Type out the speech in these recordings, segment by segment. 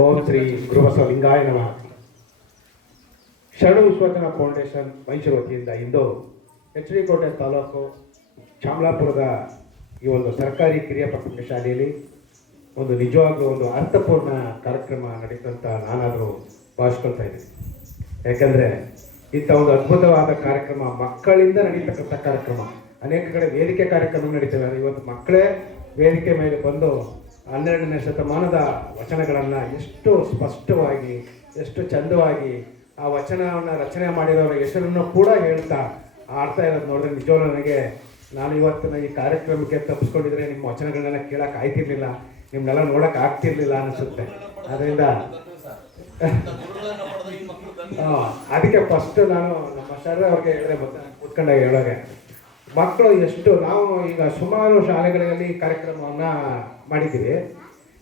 ಓಂ ಶ್ರೀ ಗೃಹಸ್ವ ಲಿಂಗಾಯ ನಮಃ. ಶರಣು ವಿಶ್ವಚನ ಫೌಂಡೇಶನ್ ಮೈಸೂರು ವತಿಯಿಂದ ಇಂದು ಎಚ್ ಡಿ ಕೋಟೆ ತಾಲೂಕು ಚಾಮಲಾಪುರದ ಈ ಒಂದು ಸರ್ಕಾರಿ ಕಿರಿಯ ಪ್ರಾಥಮಿಕ ಶಾಲೆಯಲ್ಲಿ ಒಂದು ನಿಜವಾಗ್ಲೂ ಒಂದು ಅರ್ಥಪೂರ್ಣ ಕಾರ್ಯಕ್ರಮ ನಡೀತಂತ ನಾನಾದರೂ ಭಾವಿಸ್ಕೊಳ್ತಾ ಇದ್ದೀನಿ. ಯಾಕಂದರೆ ಇಂಥ ಒಂದು ಅದ್ಭುತವಾದ ಕಾರ್ಯಕ್ರಮ ಮಕ್ಕಳಿಂದ ನಡೀತಕ್ಕಂಥ ಕಾರ್ಯಕ್ರಮ. ಅನೇಕ ಕಡೆ ವೇದಿಕೆ ಕಾರ್ಯಕ್ರಮ ನಡೀತವೆ. ಇವತ್ತು ಮಕ್ಕಳೇ ವೇದಿಕೆ ಮೇಲೆ ಬಂದು ಹನ್ನೆರಡನೇ ಶತಮಾನದ ವಚನಗಳನ್ನು ಎಷ್ಟು ಸ್ಪಷ್ಟವಾಗಿ, ಎಷ್ಟು ಚಂದವಾಗಿ ಆ ವಚನವನ್ನು ರಚನೆ ಮಾಡಿರೋರ ಹೆಸರನ್ನು ಕೂಡ ಹೇಳ್ತಾ ಆಡ್ತಾ ಇರೋದು ನೋಡಿದ್ರೆ ನಿಜವೂ ನನಗೆ. ನಾನು ಇವತ್ತಿನ ಈ ಕಾರ್ಯಕ್ರಮಕ್ಕೆ ತಪ್ಪಿಸ್ಕೊಂಡಿದ್ರೆ ನಿಮ್ಮ ವಚನಗಳನ್ನೆಲ್ಲ ಕೇಳಕ್ಕೆ ಆಯ್ತಿರ್ಲಿಲ್ಲ ನಿಮ್ಮನ್ನೆಲ್ಲ ನೋಡಕ್ಕೆ ಆಗ್ತಿರ್ಲಿಲ್ಲ ಅನಿಸುತ್ತೆ. ಅದರಿಂದ ಅದಕ್ಕೆ ಫಸ್ಟ್ ನಾನು ನಮ್ಮ ಸರ್ ಅವ್ರಿಗೆ ಹೇಳಿದ್ರೆ ಮತ್ತೆ ಕೂತ್ಕೊಂಡಾಗ ಹೇಳೋಗೆ. ಮಕ್ಕಳು ಎಷ್ಟು, ನಾವು ಈಗ ಸುಮಾರು ಶಾಲೆಗಳಲ್ಲಿ ಕಾರ್ಯಕ್ರಮವನ್ನು ಮಾಡಿದ್ದೀವಿ.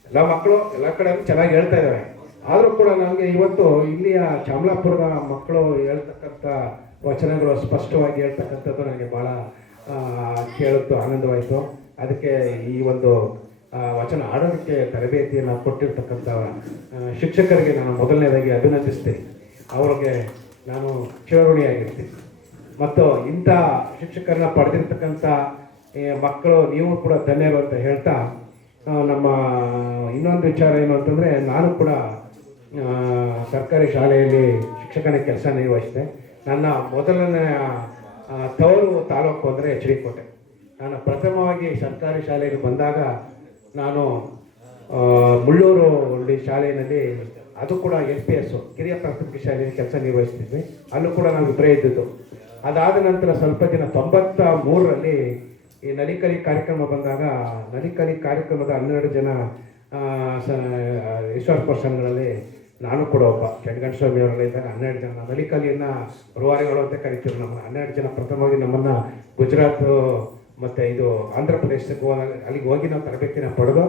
ಎಲ್ಲ ಮಕ್ಕಳು, ಎಲ್ಲ ಕಡೆ ಚೆನ್ನಾಗಿ ಹೇಳ್ತಾ ಇದ್ದಾರೆ. ಆದರೂ ಕೂಡ ನನಗೆ ಇವತ್ತು ಇಲ್ಲಿಯ ಚಾಮಲಾಪುರದ ಮಕ್ಕಳು ಹೇಳ್ತಕ್ಕಂಥ ವಚನಗಳು ಸ್ಪಷ್ಟವಾಗಿ ಹೇಳ್ತಕ್ಕಂಥದ್ದು ನನಗೆ ಭಾಳ ಕೇಳಿದ್ದು ಆನಂದವಾಯಿತು. ಅದಕ್ಕೆ ಈ ಒಂದು ವಚನ ಆಡೋದಕ್ಕೆ ತರಬೇತಿಯನ್ನು ಕೊಟ್ಟಿರ್ತಕ್ಕಂಥ ಶಿಕ್ಷಕರಿಗೆ ನಾನು ಮೊದಲನೇದಾಗಿ ಅಭಿನಂದಿಸ್ತೀನಿ. ಅವ್ರಿಗೆ ನಾನು ಚಿರಋಣಿಯಾಗಿರ್ತೀನಿ ಮತ್ತು ಇಂಥ ಶಿಕ್ಷಕರನ್ನ ಪಡೆದಿರ್ತಕ್ಕಂಥ ಮಕ್ಕಳು, ನೀವು ಕೂಡ ಧನ್ಯರು ಅಂತ ಹೇಳ್ತಾ ನಮ್ಮ ಇನ್ನೊಂದು ವಿಚಾರ ಏನು ಅಂತಂದರೆ, ನಾನು ಕೂಡ ಸರ್ಕಾರಿ ಶಾಲೆಯಲ್ಲಿ ಶಿಕ್ಷಕನ ಕೆಲಸ ನಿರ್ವಹಿಸಿದೆ. ನನ್ನ ಮೊದಲನೆಯ ತವರು ತಾಲೂಕು ಅಂದರೆ ಎಚ್ ಡಿ ಕೋಟೆ ನಾನು ಪ್ರಥಮವಾಗಿ ಸರ್ಕಾರಿ ಶಾಲೆಗೆ ಬಂದಾಗ ನಾನು ಮುಳ್ಳೂರು ಹಳ್ಳಿ ಶಾಲೆಯಲ್ಲಿ ಅದು ಕೂಡ ಎಸ್ ಪಿ ಎಸ್, ಕಿರಿಯ ಪ್ರಾಥಮಿಕ ಶಾಲೆಯಲ್ಲಿ ಕೆಲಸ ನಿರ್ವಹಿಸ್ತಿದ್ವಿ ಅಲ್ಲೂ ಕೂಡ ನಾವು ಇಬ್ಬರೇ ಇದ್ದದ್ದು. ಅದಾದ ನಂತರ ಸ್ವಲ್ಪ ದಿನ ತೊಂಬತ್ತ ಮೂರರಲ್ಲಿ ಈ ನಲಿಕಲಿ ಕಾರ್ಯಕ್ರಮ ಬಂದಾಗ, ನಲಿಕಲಿ ಕಾರ್ಯಕ್ರಮದ ಹನ್ನೆರಡು ಜನ ಈಶ್ವರ ಪರ್ಸನ್ಗಳಲ್ಲಿ ನಾನು ಕೂಡ ಒಬ್ಬ ಚಂಡಗಂಡಸ್ವಾಮಿ ಅವರೆಲ್ಲ ಇದ್ದಾಗ ಹನ್ನೆರಡು ಜನ ನಲಿಕಲಿಯನ್ನು ರೂವಾರಿಗಳು ಅಂತ ಕರಿತೀವಿ ನಮ್ಮ ಹನ್ನೆರಡು ಜನ ಪ್ರಥಮವಾಗಿ ನಮ್ಮನ್ನು ಗುಜರಾತ್ ಮತ್ತು ಇದು ಆಂಧ್ರ ಪ್ರದೇಶಕ್ಕೆ ಹೋದಾಗ ಅಲ್ಲಿಗೆ ಹೋಗಿ ನಾವು ತರಬೇತಿನ ಪಡೆದು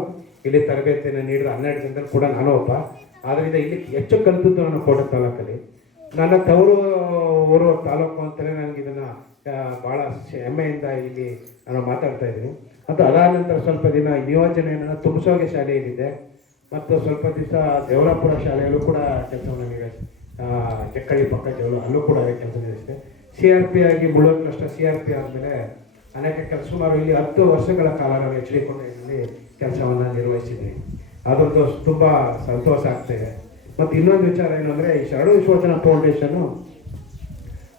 ಇಲ್ಲಿ ತರಬೇತಿಯನ್ನು ನೀಡಿದ ಹನ್ನೆರಡು ಜನದಲ್ಲಿ ಕೂಡ ನಾನು ಒಬ್ಬ. ಆದ್ದರಿಂದ ಇಲ್ಲಿ ಹೆಚ್ಚು ಕಲಿತದ್ದು ನಾನು ಕೋಟೆ ತಾಲೂಕಲ್ಲಿ. ನನ್ನ ತವರು ಊರು ತಾಲೂಕು ಅಂತಲೇ ನನಗೆ ಇದನ್ನು ಭಾಳ ಹೆಮ್ಮೆಯಿಂದ ಇಲ್ಲಿ ನಾನು ಮಾತಾಡ್ತಾ ಇದ್ದೀನಿ. ಮತ್ತು ಅದಾದ ನಂತರ ಸ್ವಲ್ಪ ದಿನ ನಿಯೋಜನೆಯನ್ನು ತುಮಸೋಗೆ ಶಾಲೆಯಲ್ಲಿದೆ. ಮತ್ತು ಸ್ವಲ್ಪ ದಿವಸ ದೇವರಾಪುರ ಶಾಲೆಯಲ್ಲೂ ಕೂಡ ಕೆಲಸವನ್ನು ನಿರ್ವಹಿಸಿ ಜಕ್ಕಳ್ಳಿ ಪಕ್ಕ ಜವಳು ಅಲ್ಲೂ ಕೂಡ ಕೆಲಸ ನಿರ್ವಹಿಸಿದೆ. ಸಿ ಆರ್ ಪಿ ಆಗಿ ಕ್ಲಸ್ಟರ್ ಸಿ ಆರ್ ಪಿ ಆದಮೇಲೆ ಅನೇಕ ಕೆಲಸ, ಸುಮಾರು ಇಲ್ಲಿ ಹತ್ತು ವರ್ಷಗಳ ಕಾಲ ನಾವು ಎಚ್ ಡಿ ಕೆಲಸವನ್ನು ನಿರ್ವಹಿಸಿದ್ವಿ ಅದರದ್ದು ತುಂಬ ಸಂತೋಷ ಆಗ್ತಾಯಿದೆ ಮತ್ತು ಇನ್ನೊಂದು ವಿಚಾರ ಏನು ಅಂದರೆ ಈ ಶರಣ ವಿಶ್ವಚನ ಫೌಂಡೇಶನ್ನು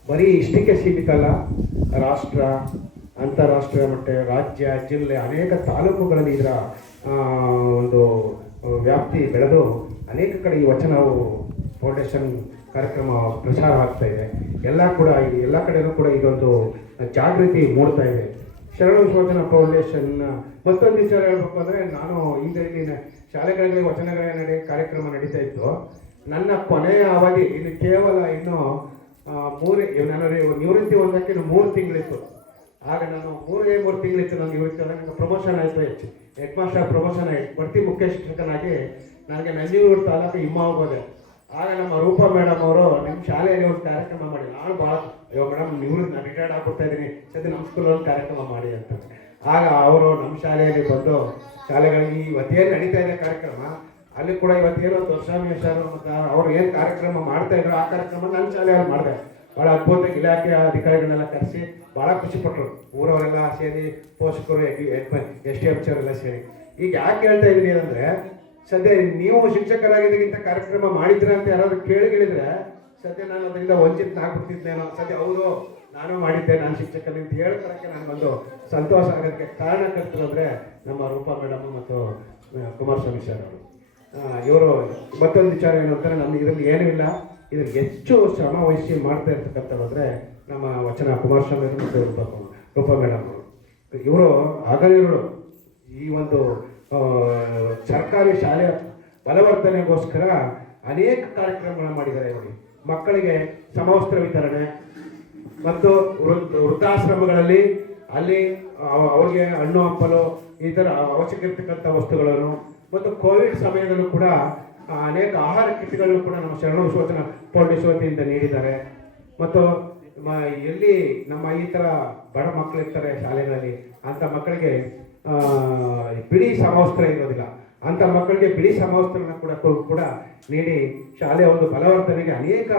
ಬರೀ ಇಷ್ಟಕ್ಕೆ ಸೀಮಿತ ಅಲ್ಲ ರಾಷ್ಟ್ರ, ಅಂತಾರಾಷ್ಟ್ರೀಯ ಮಟ್ಟ, ರಾಜ್ಯ, ಜಿಲ್ಲೆ, ಅನೇಕ ತಾಲೂಕುಗಳಲ್ಲಿ ಇದರ ಒಂದು ವ್ಯಾಪ್ತಿ ಬೆಳೆದು ಅನೇಕ ಕಡೆ ಈ ವಚನವು ಫೌಂಡೇಶನ್ ಕಾರ್ಯಕ್ರಮ ಪ್ರಚಾರ ಆಗ್ತಾ ಇದೆ. ಎಲ್ಲ ಕೂಡ ಎಲ್ಲ ಕಡೆಯೂ ಕೂಡ ಇದೊಂದು ಜಾಗೃತಿ ಮೂಡ್ತಾ ಇದೆ. ಶರಣ ವಚನ ಫೌಂಡೇಶನ್ ಮತ್ತೊಂದು ವಿಚಾರ ಹೇಳ್ಬೇಕು ಅಂದರೆ ನಾನು ಹಿಂದೆ ಇಲ್ಲಿನ ಶಾಲೆಗಳಲ್ಲಿ ವಚನಗಳ ನಡೆ ಕಾರ್ಯಕ್ರಮ ನಡೀತಾ ಇತ್ತು. ನನ್ನ ಕೊನೆಯ ಅವಧಿ ಇದು ಕೇವಲ ಇನ್ನು ಮೂರೇ ನಾನು ನಿವೃತ್ತಿ ಇನ್ನು ಮೂರು ತಿಂಗಳಿತ್ತು. ಆಗ ನಾನು ಮೂರೇ, ಮೂರು ತಿಂಗಳಿತ್ತು ನಾನು ನಿವೃತ್ತಿ ನನಗೆ ಪ್ರಮೋಷನ್ ಆಯಿತು ಹೆಚ್ಚು. ಹೆಡ್ ಮಾಸ್ಟರ್ ಪ್ರಮೋಷನ್ ಆಯಿತು. ಬಡ್ತಿ ಮುಖ್ಯ ಶಿಕ್ಷಕನಾಗಿ ನನಗೆ ನಂಜನಗೂಡು ತಾಲೂಕು ಹಿಮ್ಮ ಹೋಗೋದೆ. ಆಗ ನಮ್ಮ ರೂಪಾ ಮೇಡಮ್ ಅವರು ನಿಮ್ಮ ಶಾಲೆಯಲ್ಲಿ ಒಂದು ಕಾರ್ಯಕ್ರಮ ಮಾಡಿ ನಾನು ಭಾಳ ಅಯ್ಯೋ ಮೇಡಮ್ ನಿವೃತ್ತಿ ನಾನು ರಿಟೈರ್ಡ್ ಆಗ್ಬಿಡ್ತಾ ಇದ್ದೀನಿ. ಸದ್ಯ ನಮ್ಮ ಸ್ಕೂಲಲ್ಲಿ ಕಾರ್ಯಕ್ರಮ ಮಾಡಿ ಅಂತ. ಆಗ ಅವರು ನಮ್ಮ ಶಾಲೆಯಲ್ಲಿ ಬಂದು ಶಾಲೆಗಳಿಗೆ ಇವತ್ತೇನು ನಡೀತಾ ಇದೆ ಕಾರ್ಯಕ್ರಮ? ಅಲ್ಲಿ ಕೂಡ ಇವತ್ತೇನೋ ಮತ್ತು ಅವ್ರು ಏನು ಕಾರ್ಯಕ್ರಮ ಮಾಡ್ತಾ ಇದ್ರು, ಆ ಕಾರ್ಯಕ್ರಮ ನನ್ನ ಶಾಲೆಯಲ್ಲಿ ಮಾಡಿದೆ. ಭಾಳ ಅದ್ಭುತ ಇಲಾಖೆಯ ಅಧಿಕಾರಿಗಳನ್ನೆಲ್ಲ ಕರೆಸಿ ಭಾಳ ಖುಷಿಪಟ್ಟರು ಊರವರೆಲ್ಲ ಸೇರಿ ಪೋಷಕರು ಎಸ್ ಎಂ ಎಲ್ಲ ಸೇರಿ. ಈಗ ಯಾಕೆ ಹೇಳ್ತಾ ಇದ್ದೀನಿ ಅಂದರೆ, ಸದ್ಯ ನೀವು ಶಿಕ್ಷಕರಾಗಿದ್ದಕ್ಕಿಂತ ಕಾರ್ಯಕ್ರಮ ಮಾಡಿದ್ರೆ ಅಂತ ಯಾರಾದರೂ ಕೇಳಿಗಳಿದ್ರೆ, ಸದ್ಯ ನಾನು ಅದರಿಂದ ವಂಚಿತನಾಗ್ಬಿಡ್ತಿದ್ದೇನೋ ಸದ್ಯ ಹೌದು, ನಾನು ಮಾಡಿದ್ದೆ, ನಾನು ಶಿಕ್ಷಕನ ಅಂತ ಹೇಳ್ಕೊಳಕ್ಕೆ ನನಗೊಂದು ಸಂತೋಷ ಆಗೋದಕ್ಕೆ ಕಾರಣಕರ್ತರು ಅಂದರೆ ನಮ್ಮ ರೂಪಾ ಮೇಡಮ್ ಮತ್ತು ಕುಮಾರಸ್ವಾಮಿ ಸರ್ ಅವರು. ಇವರು ಮತ್ತೊಂದು ವಿಚಾರ ಏನು ಅಂತಾರೆ ನಮ್ಮ ಇದರಲ್ಲಿ ಏನೂ ಇಲ್ಲ. ಇದ್ರಲ್ಲಿ ಹೆಚ್ಚು ಶ್ರಮ ವಹಿಸಿ ಮಾಡ್ತಾ ಇರ್ತಕ್ಕಂಥದ್ದು ಅಂದರೆ ನಮ್ಮ ವಚನ ಕುಮಾರಸ್ವಾಮಿ ಅವರು ರೂಪಾ ಮೇಡಮ್ ಅವರು. ಇವರು ಹಗಲಿರುಳು ಈ ಒಂದು ಸರ್ಕಾರಿ ಶಾಲೆ ಬಲವರ್ಧನೆಗೋಸ್ಕರ ಅನೇಕ ಕಾರ್ಯಕ್ರಮಗಳನ್ನ ಮಾಡಿದ್ದಾರೆ ಇವರು. ಮಕ್ಕಳಿಗೆ ಸಮವಸ್ತ್ರ ವಿತರಣೆ ಮತ್ತು ವೃದ್ಧ ವೃದ್ಧಾಶ್ರಮಗಳಲ್ಲಿ ಅಲ್ಲಿ ಅವ- ಅವ್ರಿಗೆ ಹಣ್ಣು ಹಂಪಲು ಈ ಥರ ಅವಶ್ಯಕ ಇರ್ತಕ್ಕಂಥ ವಸ್ತುಗಳನ್ನು ಮತ್ತು ಕೋವಿಡ್ ಸಮಯದಲ್ಲೂ ಕೂಡ ಅನೇಕ ಆಹಾರ ಕಿಟ್ಗಳನ್ನು ಕೂಡ ನಮ್ಮ ಶರಣ ವಿಶ್ವಚನ ಫೌಂಡೇಶನ್ ವತಿಯಿಂದ ನೀಡಿದ್ದಾರೆ. ಮತ್ತು ಎಲ್ಲಿ ನಮ್ಮ ಈ ಥರ ಬಡ ಮಕ್ಕಳಿರ್ತಾರೆ ಶಾಲೆಗಳಲ್ಲಿ ಅಂಥ ಮಕ್ಕಳಿಗೆ ಬಿಳಿ ಸಮವಸ್ತ್ರ ಇರೋದಿಲ್ಲ. ಅಂಥ ಮಕ್ಕಳಿಗೆ ಬಿಳಿ ಸಮವಸ್ತ್ರನ ಕೂಡ ಕೂಡ ನೀಡಿ ಶಾಲೆಯ ಒಂದು ಬಲವರ್ಧನೆಗೆ ಅನೇಕ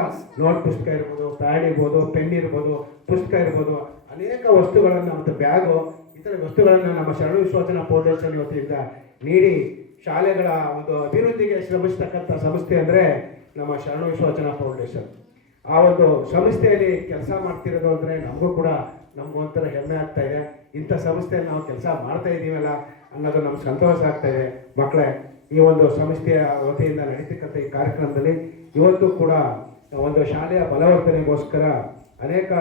ನೋಟ್ ಪುಸ್ತಕ ಇರ್ಬೋದು, ಪ್ಯಾಡ್ ಇರ್ಬೋದು, ಪೆನ್ ಇರ್ಬೋದು, ಪುಸ್ತಕ ಇರ್ಬೋದು, ಅನೇಕ ವಸ್ತುಗಳನ್ನು ಮತ್ತು ಬ್ಯಾಗು, ಇತರ ವಸ್ತುಗಳನ್ನು ನಮ್ಮ ಶರಣ ವಿಶ್ವಾಸನ ಪೌಂಡೇಶನ್ ವತಿಯಿಂದ ನೀಡಿ ಶಾಲೆಗಳ ಒಂದು ಅಭಿವೃದ್ಧಿಗೆ ಶ್ರಮಿಸ್ತಕ್ಕಂಥ ಸಂಸ್ಥೆ ಅಂದರೆ ನಮ್ಮ ಶರಣ ವಿಶ್ವಚನ ಫೌಂಡೇಶನ್. ಆ ಒಂದು ಸಂಸ್ಥೆಯಲ್ಲಿ ಕೆಲಸ ಮಾಡ್ತಿರೋದು ಅಂದರೆ ನಮಗೂ ಕೂಡ ನಮಗೊಂಥರ ಹೆಮ್ಮೆ ಆಗ್ತಾ ಇದೆ. ಇಂಥ ಸಂಸ್ಥೆಯಲ್ಲಿ ನಾವು ಕೆಲಸ ಮಾಡ್ತಾ ಇದ್ದೀವಲ್ಲ ಅನ್ನೋದು ನಮ್ಗೆ ಸಂತೋಷ ಆಗ್ತಾ ಇದೆ. ಮಕ್ಕಳೇ, ಈ ಒಂದು ಸಂಸ್ಥೆಯ ವತಿಯಿಂದ ನಡೀತಕ್ಕಂಥ ಈ ಕಾರ್ಯಕ್ರಮದಲ್ಲಿ ಇವತ್ತು ಕೂಡ ಒಂದು ಶಾಲೆಯ ಬಲವರ್ಧನೆಗೋಸ್ಕರ ಅನೇಕ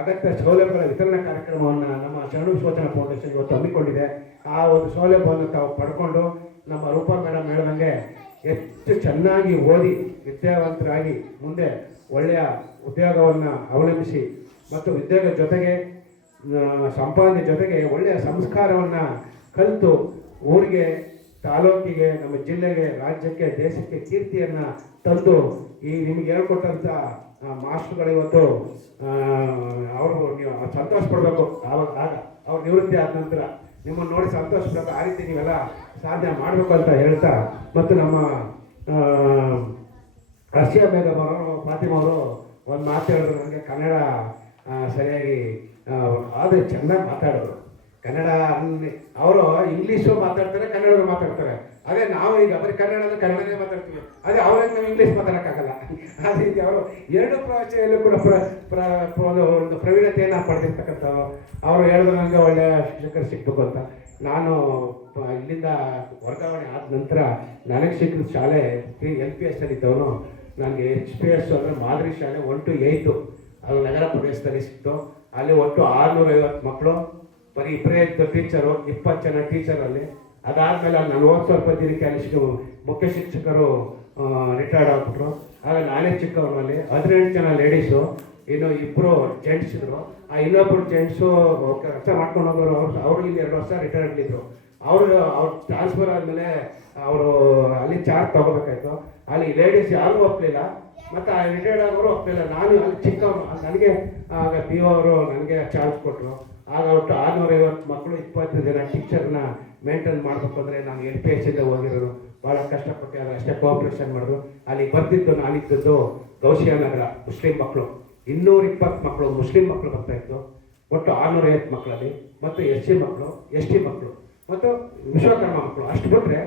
ಅಗತ್ಯ ಸೌಲಭ್ಯಗಳ ವಿತರಣಾ ಕಾರ್ಯಕ್ರಮವನ್ನು ನಮ್ಮ ಶರಣ ವಿಶ್ವಚನ ಫೌಂಡೇಶನ್ ಇವತ್ತು ಹಮ್ಮಿಕೊಂಡಿದೆ. ಆ ಒಂದು ಸೌಲಭ್ಯವನ್ನು ತಾವು ಪಡ್ಕೊಂಡು ನಮ್ಮ ರೂಪ ಮೇಡಮ್ ಹೇಳ್ದಂಗೆ ಹೆಚ್ಚು ಚೆನ್ನಾಗಿ ಓದಿ ವಿದ್ಯಾವಂತರಾಗಿ ಮುಂದೆ ಒಳ್ಳೆಯ ಉದ್ಯೋಗವನ್ನು ಅವಲಂಬಿಸಿ ಮತ್ತು ಉದ್ಯೋಗ ಜೊತೆಗೆ ಸಂಪಾದನೆ ಜೊತೆಗೆ ಒಳ್ಳೆಯ ಸಂಸ್ಕಾರವನ್ನು ಕಲಿತು ಊರಿಗೆ, ತಾಲೂಕಿಗೆ, ನಮ್ಮ ಜಿಲ್ಲೆಗೆ, ರಾಜ್ಯಕ್ಕೆ, ದೇಶಕ್ಕೆ ಕೀರ್ತಿಯನ್ನು ತಂದು ಈ ನಿಮಗೆ ಹೇಳ್ಕೊಟ್ಟಂಥ ಮಾಸ್ಟರ್ಗಳು ಇವತ್ತು ಅವರು ನೀವು ಸಂತೋಷ ಪಡಬೇಕು. ಆವಾಗ ಆಗ ಅವ್ರ ನಿವೃತ್ತಿ ಆದ ನಂತರ. ನಿಮ್ಮನ್ನು ನೋಡಿ ಸಂತೋಷ ಆ ರೀತಿ ನೀವೆಲ್ಲ ಸಾಧನೆ ಮಾಡಬೇಕು ಅಂತ ಹೇಳ್ತಾ ಮತ್ತು ನಮ್ಮ ರಷ್ಯಾ ಬೇಗಮ್ ಅವರು ಒಂದು ಮಾತು ಹೇಳಿದ್ರು. ನನಗೆ ಕನ್ನಡ ಸರಿಯಾಗಿ ಆದರೆ ಚೆನ್ನಾಗಿ ಮಾತಾಡೋರು. ಕನ್ನಡ ಅವರು ಇಂಗ್ಲೀಷು ಮಾತಾಡ್ತಾರೆ ಕನ್ನಡ ಮಾತಾಡ್ತಾರೆ. ಅದೇ ನಾವು ಈಗ ಬರೀ ಕನ್ನಡ ಅಂದ್ರೆ ಕನ್ನಡನೇ ಮಾತಾಡ್ತೀವಿ. ಅದೇ ಅವ್ರಿಗೆ ನಾವು ಇಂಗ್ಲೀಷ್ ಮಾತಾಡೋಕ್ಕಾಗಲ್ಲ. ಆ ರೀತಿ ಅವರು ಎರಡು ಭಾಷೆಯಲ್ಲೂ ಕೂಡ ಪ್ರ ಒಂದು ಪ್ರವೀಣತೆಯನ್ನು ಪಡೆದಿರ್ತಕ್ಕಂಥವ್ರು ಅವರು ಹೇಳಿದ್ರು ನನಗೆ ಒಳ್ಳೆಯ ಶಿಕ್ಷಕರು ಸಿಗ್ಬೇಕು ಅಂತ. ನಾನು ಇಲ್ಲಿಂದ ವರ್ಗಾವಣೆ ಆದ ನಂತರ ನನಗೆ ಸಿಕ್ಕಿದ ಶಾಲೆ ಎಲ್, ಪಿ, ಎಸ್ ಅಲ್ಲಿ ಇದ್ದವನು ನನಗೆ ಎಚ್ ಪಿ ಎಸ್ ಅಂದರೆ ಮಾದರಿ ಶಾಲೆ ಒನ್ ಟು ಏಯ್ತು ಅದು ನಗರ ಪ್ರದೇಶದಲ್ಲಿ ಸಿಕ್ತು. ಅಲ್ಲಿ ಒಟ್ಟು ಆರುನೂರ ಐವತ್ತು ಮಕ್ಕಳು. ಬರೀ ಇಬ್ಬರೇ ಟೀಚರು ಇಪ್ಪತ್ತು ಜನ ಟೀಚರಲ್ಲಿ ಅದಾದಮೇಲೆ ನಾನು ಹೋದ ಸ್ವಲ್ಪ ದಿನಕ್ಕೆ ಅಲ್ಲಿ ಮುಖ್ಯ ಶಿಕ್ಷಕರು ರಿಟೈರ್ಡ್ ಆಗ್ಬಿಟ್ರು. ಆಗ ನಾನೇ ಚಿಕ್ಕವನಲ್ಲಿ ಹದಿನೆಂಟು ಜನ ಲೇಡೀಸು ಇನ್ನು ಇಬ್ಬರು ಜೆಂಟ್ಸ್ ಇದ್ರು. ಆ ಇನ್ನೊಬ್ಬರು ಜೆಂಟ್ಸು ಕೆಲಸ ಮಾಡ್ಕೊಂಡು ಹೋಗೋರು ಅವ್ರು ಅವರು ಇಲ್ಲಿ ಎರಡು ವರ್ಷ ರಿಟೈರ್ಡ್ ಇದ್ರು. ಅವರು, ಅವ್ರು ಟ್ರಾನ್ಸ್ಫರ್ ಆದಮೇಲೆ ಅವರು ಅಲ್ಲಿ ಚಾರ್ಜ್ ತಗೋಬೇಕಾಯ್ತು. ಅಲ್ಲಿ ಲೇಡೀಸ್ ಯಾರೂ ಒಪ್ಪಲಿಲ್ಲ ಮತ್ತು ಆ ರಿಟೈರ್ಡ್ ಆಗೋರು ಒಪ್ಪಲಿಲ್ಲ ನಾನು ಅಲ್ಲಿ ಚಿಕ್ಕವನು. ನನಗೆ, ಆಗ ಪಿ ಅವರು ನನಗೆ ಚಾರ್ಜ್ ಕೊಟ್ಟರು ಆಗ ಒಟ್ಟು ಆರುನೂರ ಐವತ್ತು ಮಕ್ಕಳು ಇಪ್ಪತ್ತು ಜನ ಟೀಚರ್ನ ಮೇಂಟೈನ್ ಮಾಡಬೇಕು ಅಂದರೆ ನಾನು ಎಲ್ ಪಿ ಎಚ್ ಇಂದ ಹೋಗಿರೋರು ಭಾಳ ಕಷ್ಟಪಟ್ಟು ಅಷ್ಟೇ ಕೋಆಪ್ರೇಷನ್ ಮಾಡಿದ್ರು. ಅಲ್ಲಿ ಬರ್ತಿದ್ದು ನಾನಿದ್ದದ್ದು ಗೌಶಿಯಾ ನಗರ ಮುಸ್ಲಿಂ ಮಕ್ಕಳು ಇನ್ನೂರ ಇಪ್ಪತ್ತು ಮಕ್ಕಳು ಮುಸ್ಲಿಂ ಮಕ್ಕಳು ಬರ್ತಾಯಿತ್ತು ಒಟ್ಟು ಆರುನೂರ ಐವತ್ತು ಮಕ್ಕಳಲ್ಲಿ ಮತ್ತು ಎಸ್ ಸಿ ಮಕ್ಕಳು ಎಸ್ ಟಿ ಮಕ್ಕಳು ಮತ್ತು ವಿಶ್ವಕರ್ಮ ಮಕ್ಕಳು ಅಷ್ಟು ಬಿಟ್ಟರೆ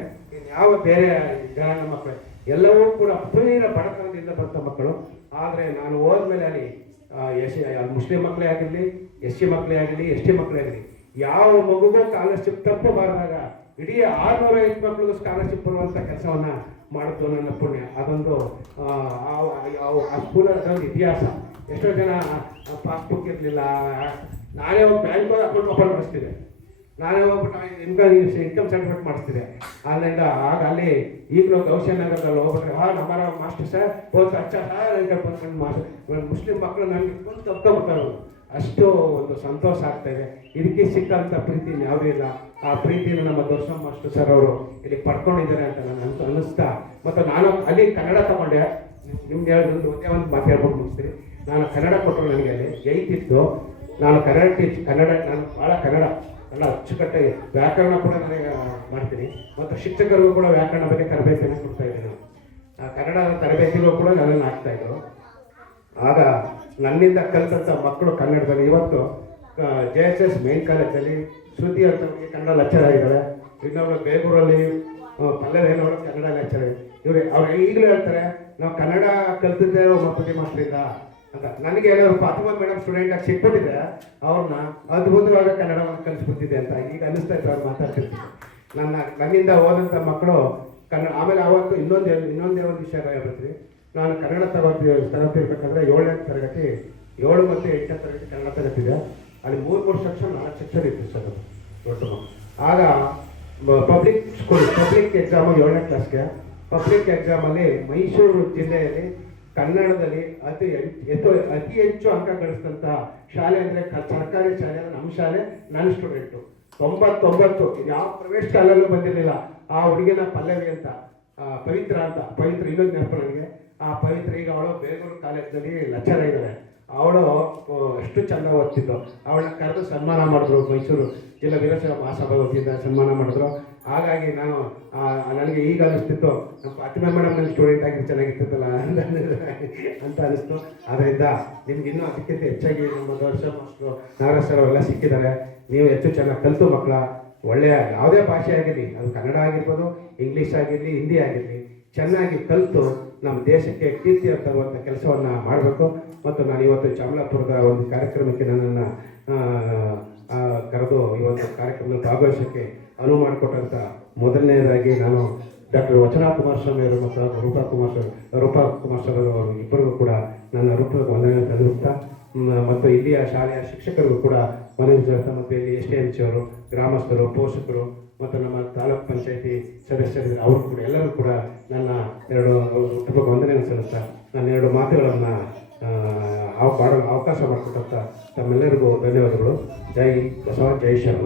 ಯಾವ ಬೇರೆ ಜನಾಂಗ ಮಕ್ಕಳು ಎಲ್ಲವೂ ಕೂಡ ಅಪೂರ್ಣ ಬಡತನದಿಂದ ಬಂದ ಮಕ್ಕಳು. ಆದರೆ ನಾನು ಹೋದ್ಮೇಲೆ ಅಲ್ಲಿ ಎಸ್ ಮುಸ್ಲಿಂ ಮಕ್ಕಳೇ ಆಗಿರಲಿ ಎಸ್ ಸಿ ಮಕ್ಕಳೇ ಆಗಿರಲಿ ಎಸ್ ಟಿ ಮಕ್ಕಳೇ ಆಗಲಿ ಯಾವ ಮಗುಗೂ ಸ್ಕಾಲರ್ಶಿಪ್ ತಪ್ಪು ಬಾರದಾಗ ಇಡೀ ಆರುನೂರ ಐದು ಮಕ್ಕಳಿಗೂ ಸ್ಕಾಲರ್ಶಿಪ್ ಬರುವಂಥ ಕೆಲಸವನ್ನು ಮಾಡುತ್ತೆ ನನ್ನ ಪುಣ್ಯ. ಅದೊಂದು ಆ, ಸ್ಕೂಲಲ್ಲಿ ಅದೊಂದು ಇತಿಹಾಸ. ಎಷ್ಟೋ ಜನ ಪಾಸ್ಬುಕ್ ಇರಲಿಲ್ಲ ನಾನೇ ಒಂದು ಬ್ಯಾಂಕ್ ಅಕೌಂಟ್ ಓಪನ್ ಮಾಡಿಸ್ತಿದ್ದೆ. ನಾನೇ ಹೋಗ್ಬಿಟ್ಟು ಇನ್ಕಮ್ ಇನ್ಕಮ್ ಸರ್ಟಿಫಿಕೇಟ್ ಮಾಡಿಸ್ತಿದೆ. ಅಲ್ಲಿಂದ ಆಗ ಅಲ್ಲಿ ಈಗಲೂ ಗೌಶಿಯ ನಗರದಲ್ಲಿ ಹೋಗ್ಬಿಟ್ರೆ ಆ ನಮ್ಮ ಮಾಸ್ಟರ್ ಸರ್ ಅಂತ ಬಂದ್ಕೊಂಡು ಮಾಸ್ಟರ್ ಮುಸ್ಲಿಂ ಮಕ್ಕಳು ನನಗೆ ಬಂದು ತಪ್ಕೊಬಿಡ್ತಾರೆ. ಅಷ್ಟು ಒಂದು ಸಂತೋಷ ಆಗ್ತಾ ಇದೆ. ಇದಕ್ಕೆ ಸಿಕ್ಕಂಥ ಪ್ರೀತಿ ಯಾವುದೂ ಇಲ್ಲ. ಆ ಪ್ರೀತಿಯನ್ನು ನಮ್ಮ ದರ್ಶನ ಮಾಸ್ಟರ್ ಸರ್ ಅವರು ಇಲ್ಲಿ ಪಡ್ಕೊಂಡಿದ್ದಾರೆ ಅಂತ ನಾನು ಅಂತ ಅನ್ನಿಸ್ತಾ. ಮತ್ತು ನಾನು ಅಲ್ಲಿ ಕನ್ನಡ ತಗೊಂಡೆ. ನಿಮ್ಗೆ ಹೇಳಿದ್ರು ಒಂದೇ ಒಂದು ಮಾತು ಹೇಳ್ಕೊಂಡು ಮುಗಿಸ್ತೀನಿ. ನಾನು ಕನ್ನಡ ಕೊಟ್ಟರು ನನಗೆ ಅಲ್ಲಿ ಜೈತಿತ್ತು ನಾನು ಕನ್ನಡ ಟೀಚ್, ಕನ್ನಡ, ನಾನು ಭಾಳ ಕನ್ನಡ ಎಲ್ಲ ಅಚ್ಚುಕಟ್ಟಾಗಿ ವ್ಯಾಕರಣ ಕೂಡ ನನಗೆ ಮಾಡ್ತೀನಿ. ಮತ್ತು ಶಿಕ್ಷಕರಿಗೂ ಕೂಡ ವ್ಯಾಕರಣ ಬಗ್ಗೆ ತರಬೇತಿಯನ್ನು ಕೊಡ್ತಾ ಇದ್ದೀನಿ ಕನ್ನಡ ತರಬೇತಿಗೂ ಕೂಡ ನನ್ನನ್ನು ಹಾಕ್ತಾ ಇದ್ರು ಆಗ ನನ್ನಿಂದ ಕಲಿತಂಥ ಮಕ್ಕಳು ಕನ್ನಡದಲ್ಲಿ. ಇವತ್ತು ಜೆ ಎಸ್ ಎಸ್ ಮೇನ್ ಕಾಲೇಜಲ್ಲಿ ಶ್ರುತಿ ಅಂತ ಕನ್ನಡ ಲೆಕ್ಚರ್ ಆಗಿದ್ದಾರೆ ಇನ್ನೊಬ್ರು ಬೇಗೂರಲ್ಲಿ ಪಲ್ಲವೇನವರು ಕನ್ನಡ ಲೆಕ್ಚರ್ ಇವರು, ಅವ್ರು ಈಗಲೂ ಹೇಳ್ತಾರೆ, ನಾವು ಕನ್ನಡ ಕಲಿತಿದ್ದೇವೆ ಮಕ್ಕಳಿಗೆ ಮಾಸ್ಟ್ರಿಂದ ಅಂತ. ನನಗೆ ಎಲ್ಲರೂ ಫಾತಿಮಾ ಮೇಡಮ್ ಸ್ಟೂಡೆಂಟ್ ಆಗಿ ಸಿಕ್ಬಿಟ್ಟಿದ್ರೆ ಅವ್ರನ್ನ ಅದ್ಭುತವಾಗಿ ಕನ್ನಡವನ್ನು ಕಲಿಸ್ಬಿಟ್ಟಿದೆ ಅಂತ. ಈಗ ಅನ್ನಿಸ್ತಾ ಇತ್ತು ಅವ್ರು ಮಾತಾಡ್ತಿರ್ತೀನಿ ನನ್ನ, ನನ್ನಿಂದ ಹೋದಂಥ ಮಕ್ಕಳು ಕನ್ನಡ, ಆಮೇಲೆ ಅವತ್ತು ಇನ್ನೊಂದು ಇನ್ನೊಂದೇ ಒಂದು ವಿಷಯ ಹೇಳ್ಬಿಡ್ತೀನಿ ನಾನು ಕನ್ನಡ ತರಗತಿ ತರಗತಿರ್ಬೇಕಾದ್ರೆ ಏಳನೇ ತರಗತಿ, ಏಳು ಮತ್ತು ಎಂಟನೇ ತರಗತಿ ಕನ್ನಡ ತರಗತಿ ಇದೆ ಅಲ್ಲಿ ಮೂರು ಮೂರು ಸೆಕ್ಷನ್, ನಾಲ್ಕು ಸೆಕ್ಷನ್ ಇತ್ತು ಸರ್ ದೊಡ್ಡ ಆಗ ಪಬ್ಲಿಕ್ ಸ್ಕೂಲ್ ಪಬ್ಲಿಕ್ ಎಕ್ಸಾಮು ಏಳನೇ ಕ್ಲಾಸ್ಗೆ ಪಬ್ಲಿಕ್ ಎಕ್ಸಾಮಲ್ಲಿ ಮೈಸೂರು ಜಿಲ್ಲೆಯಲ್ಲಿ ಕನ್ನಡದಲ್ಲಿ ಅತಿ ಹೆಚ್ಚು ಅತಿ ಹೆಚ್ಚು ಅಂಕ ಗಳಿಸಿದಂಥ ಶಾಲೆ ಅಂದರೆ ಸರ್ಕಾರಿ ಶಾಲೆ ಅಂದರೆ ನಮ್ಮ ಶಾಲೆ, ನನ್ನ ಸ್ಟೂಡೆಂಟು. ತೊಂಬತ್ತೊಂಬತ್ತು ಯಾವ ಪ್ರವೇಶ ಶಾಲೆಯಲ್ಲೂ ಬಂದಿರಲಿಲ್ಲ. ಆ ಹುಡುಗಿನ ಪಲ್ಲವಿ ಅಂತ ಪವಿತ್ರ ಅಂತ, ಪವಿತ್ರ ಇನ್ನೊಂದು ನೆನಪು ನನಗೆ. ಆ ಪವಿತ್ರ ಈಗ ಅವಳು ಬೇಲೂರು ಕಾಲೇಜ್ನಲ್ಲಿ ಲೆಕ್ಚರ್ ಇದ್ದಾಳೆ. ಅವಳು ಎಷ್ಟು ಚೆಂದ ಓದ್ತಿದ್ದು. ಅವಳನ್ನ ಕರೆದು ಸನ್ಮಾನ ಮಾಡಿದ್ರು ಮೈಸೂರು ಜಿಲ್ಲಾ ವೀರಶೈವ ಮಹಾಸಭಾ ವತಿಯಿಂದ ಸನ್ಮಾನ ಮಾಡಿದ್ರು. ಹಾಗಾಗಿ ನಾನು ನನಗೆ ಈಗ ಅನಿಸ್ತಿತ್ತು, ನಮ್ಮ ಫಾತಿಮಾ ಮೇಡಮ್ ನನ್ನ ಸ್ಟೂಡೆಂಟ್ ಆಗಿ ಚೆನ್ನಾಗಿರ್ತಿತ್ತಲ್ಲ ಅಂತ ಅನಿಸ್ತು ಆದ್ದರಿಂದ ನಿಮ್ಗೆ ಇನ್ನೂ ಅದಕ್ಕಿಂತ ಹೆಚ್ಚಾಗಿ ನಮ್ಮ ವರ್ಷ ಮಕ್ಕಳು ನಾಗರಾಜ್ ಸರ್ ಅವರೆಲ್ಲ ಸಿಕ್ಕಿದ್ದಾರೆ. ನೀವು ಹೆಚ್ಚು ಚೆನ್ನಾಗಿ ಕಲಿತು ಮಕ್ಕಳ, ಒಳ್ಳೆಯ ಯಾವುದೇ ಭಾಷೆ ಆಗಿರಲಿ, ಅದು ಕನ್ನಡ ಆಗಿರ್ಬೋದು, ಇಂಗ್ಲೀಷ್ ಆಗಿರಲಿ, ಹಿಂದಿ ಆಗಿರಲಿ, ಚೆನ್ನಾಗಿ ಕಲಿತು ನಮ್ಮ ದೇಶಕ್ಕೆ ಕೀರ್ತಿಯನ್ನು ತರುವಂಥ ಕೆಲಸವನ್ನು ಮಾಡಬೇಕು. ಮತ್ತು ನಾನು ಇವತ್ತು ಚಾಮಲಾಪುರದ ಒಂದು ಕಾರ್ಯಕ್ರಮಕ್ಕೆ ನನ್ನನ್ನು ಕರೆದು ಈ ಒಂದು ಕಾರ್ಯಕ್ರಮದಲ್ಲಿ ಭಾಗವಹಿಸೋಕ್ಕೆ ಅನುವು ಮಾಡಿಕೊಟ್ಟಂಥ ಮೊದಲನೆಯದಾಗಿ ನಾನು ಡಾಕ್ಟರ್ ವಚನಾ ಕುಮಾರಸ್ವಾಮಿ ಅವರು ಮತ್ತು ರೂಪಾ ಕುಮಾರಸ್ವಾಮಿ ರೂಪಾ ಕುಮಾರಸ್ವಾಮಿ ಅವರು ಇಬ್ಬರಿಗೂ ಕೂಡ ನನ್ನ ರೂಪದ ವಂದನೆ ಮ್, ಮತ್ತು ಇಲ್ಲಿಯ ಶಾಲೆಯ ಶಿಕ್ಷಕರಿಗೂ ಕೂಡ ಮನವಿ ಸಲ್ಲಿಸ್ತಾ ಮತ್ತು ಇಲ್ಲಿ ಎಸ್ ಟಿ ಎಂ ಸಿ ಅವರು ಗ್ರಾಮಸ್ಥರು ಪೋಷಕರು ಮತ್ತು ನಮ್ಮ ತಾಲೂಕ್ ಪಂಚಾಯತಿ ಸದಸ್ಯರು ಅವರು ಕೂಡ ಎಲ್ಲರೂ ಕೂಡ ನನ್ನ ಎರಡು ರೂಪಕ್ಕೆ ವಂದನೆಯನ್ನು ಸಲ್ಲಿಸ್ತಾ ನನ್ನ ಎರಡು ಮಾತುಗಳನ್ನು ಅವ ಅವಕಾಶ ಮಾಡಿಕೊಟ್ಟಂಥ ತಮ್ಮೆಲ್ಲರಿಗೂ ಧನ್ಯವಾದಗಳು. ಜೈ ಬಸವ ಜೈ ಶರಣ.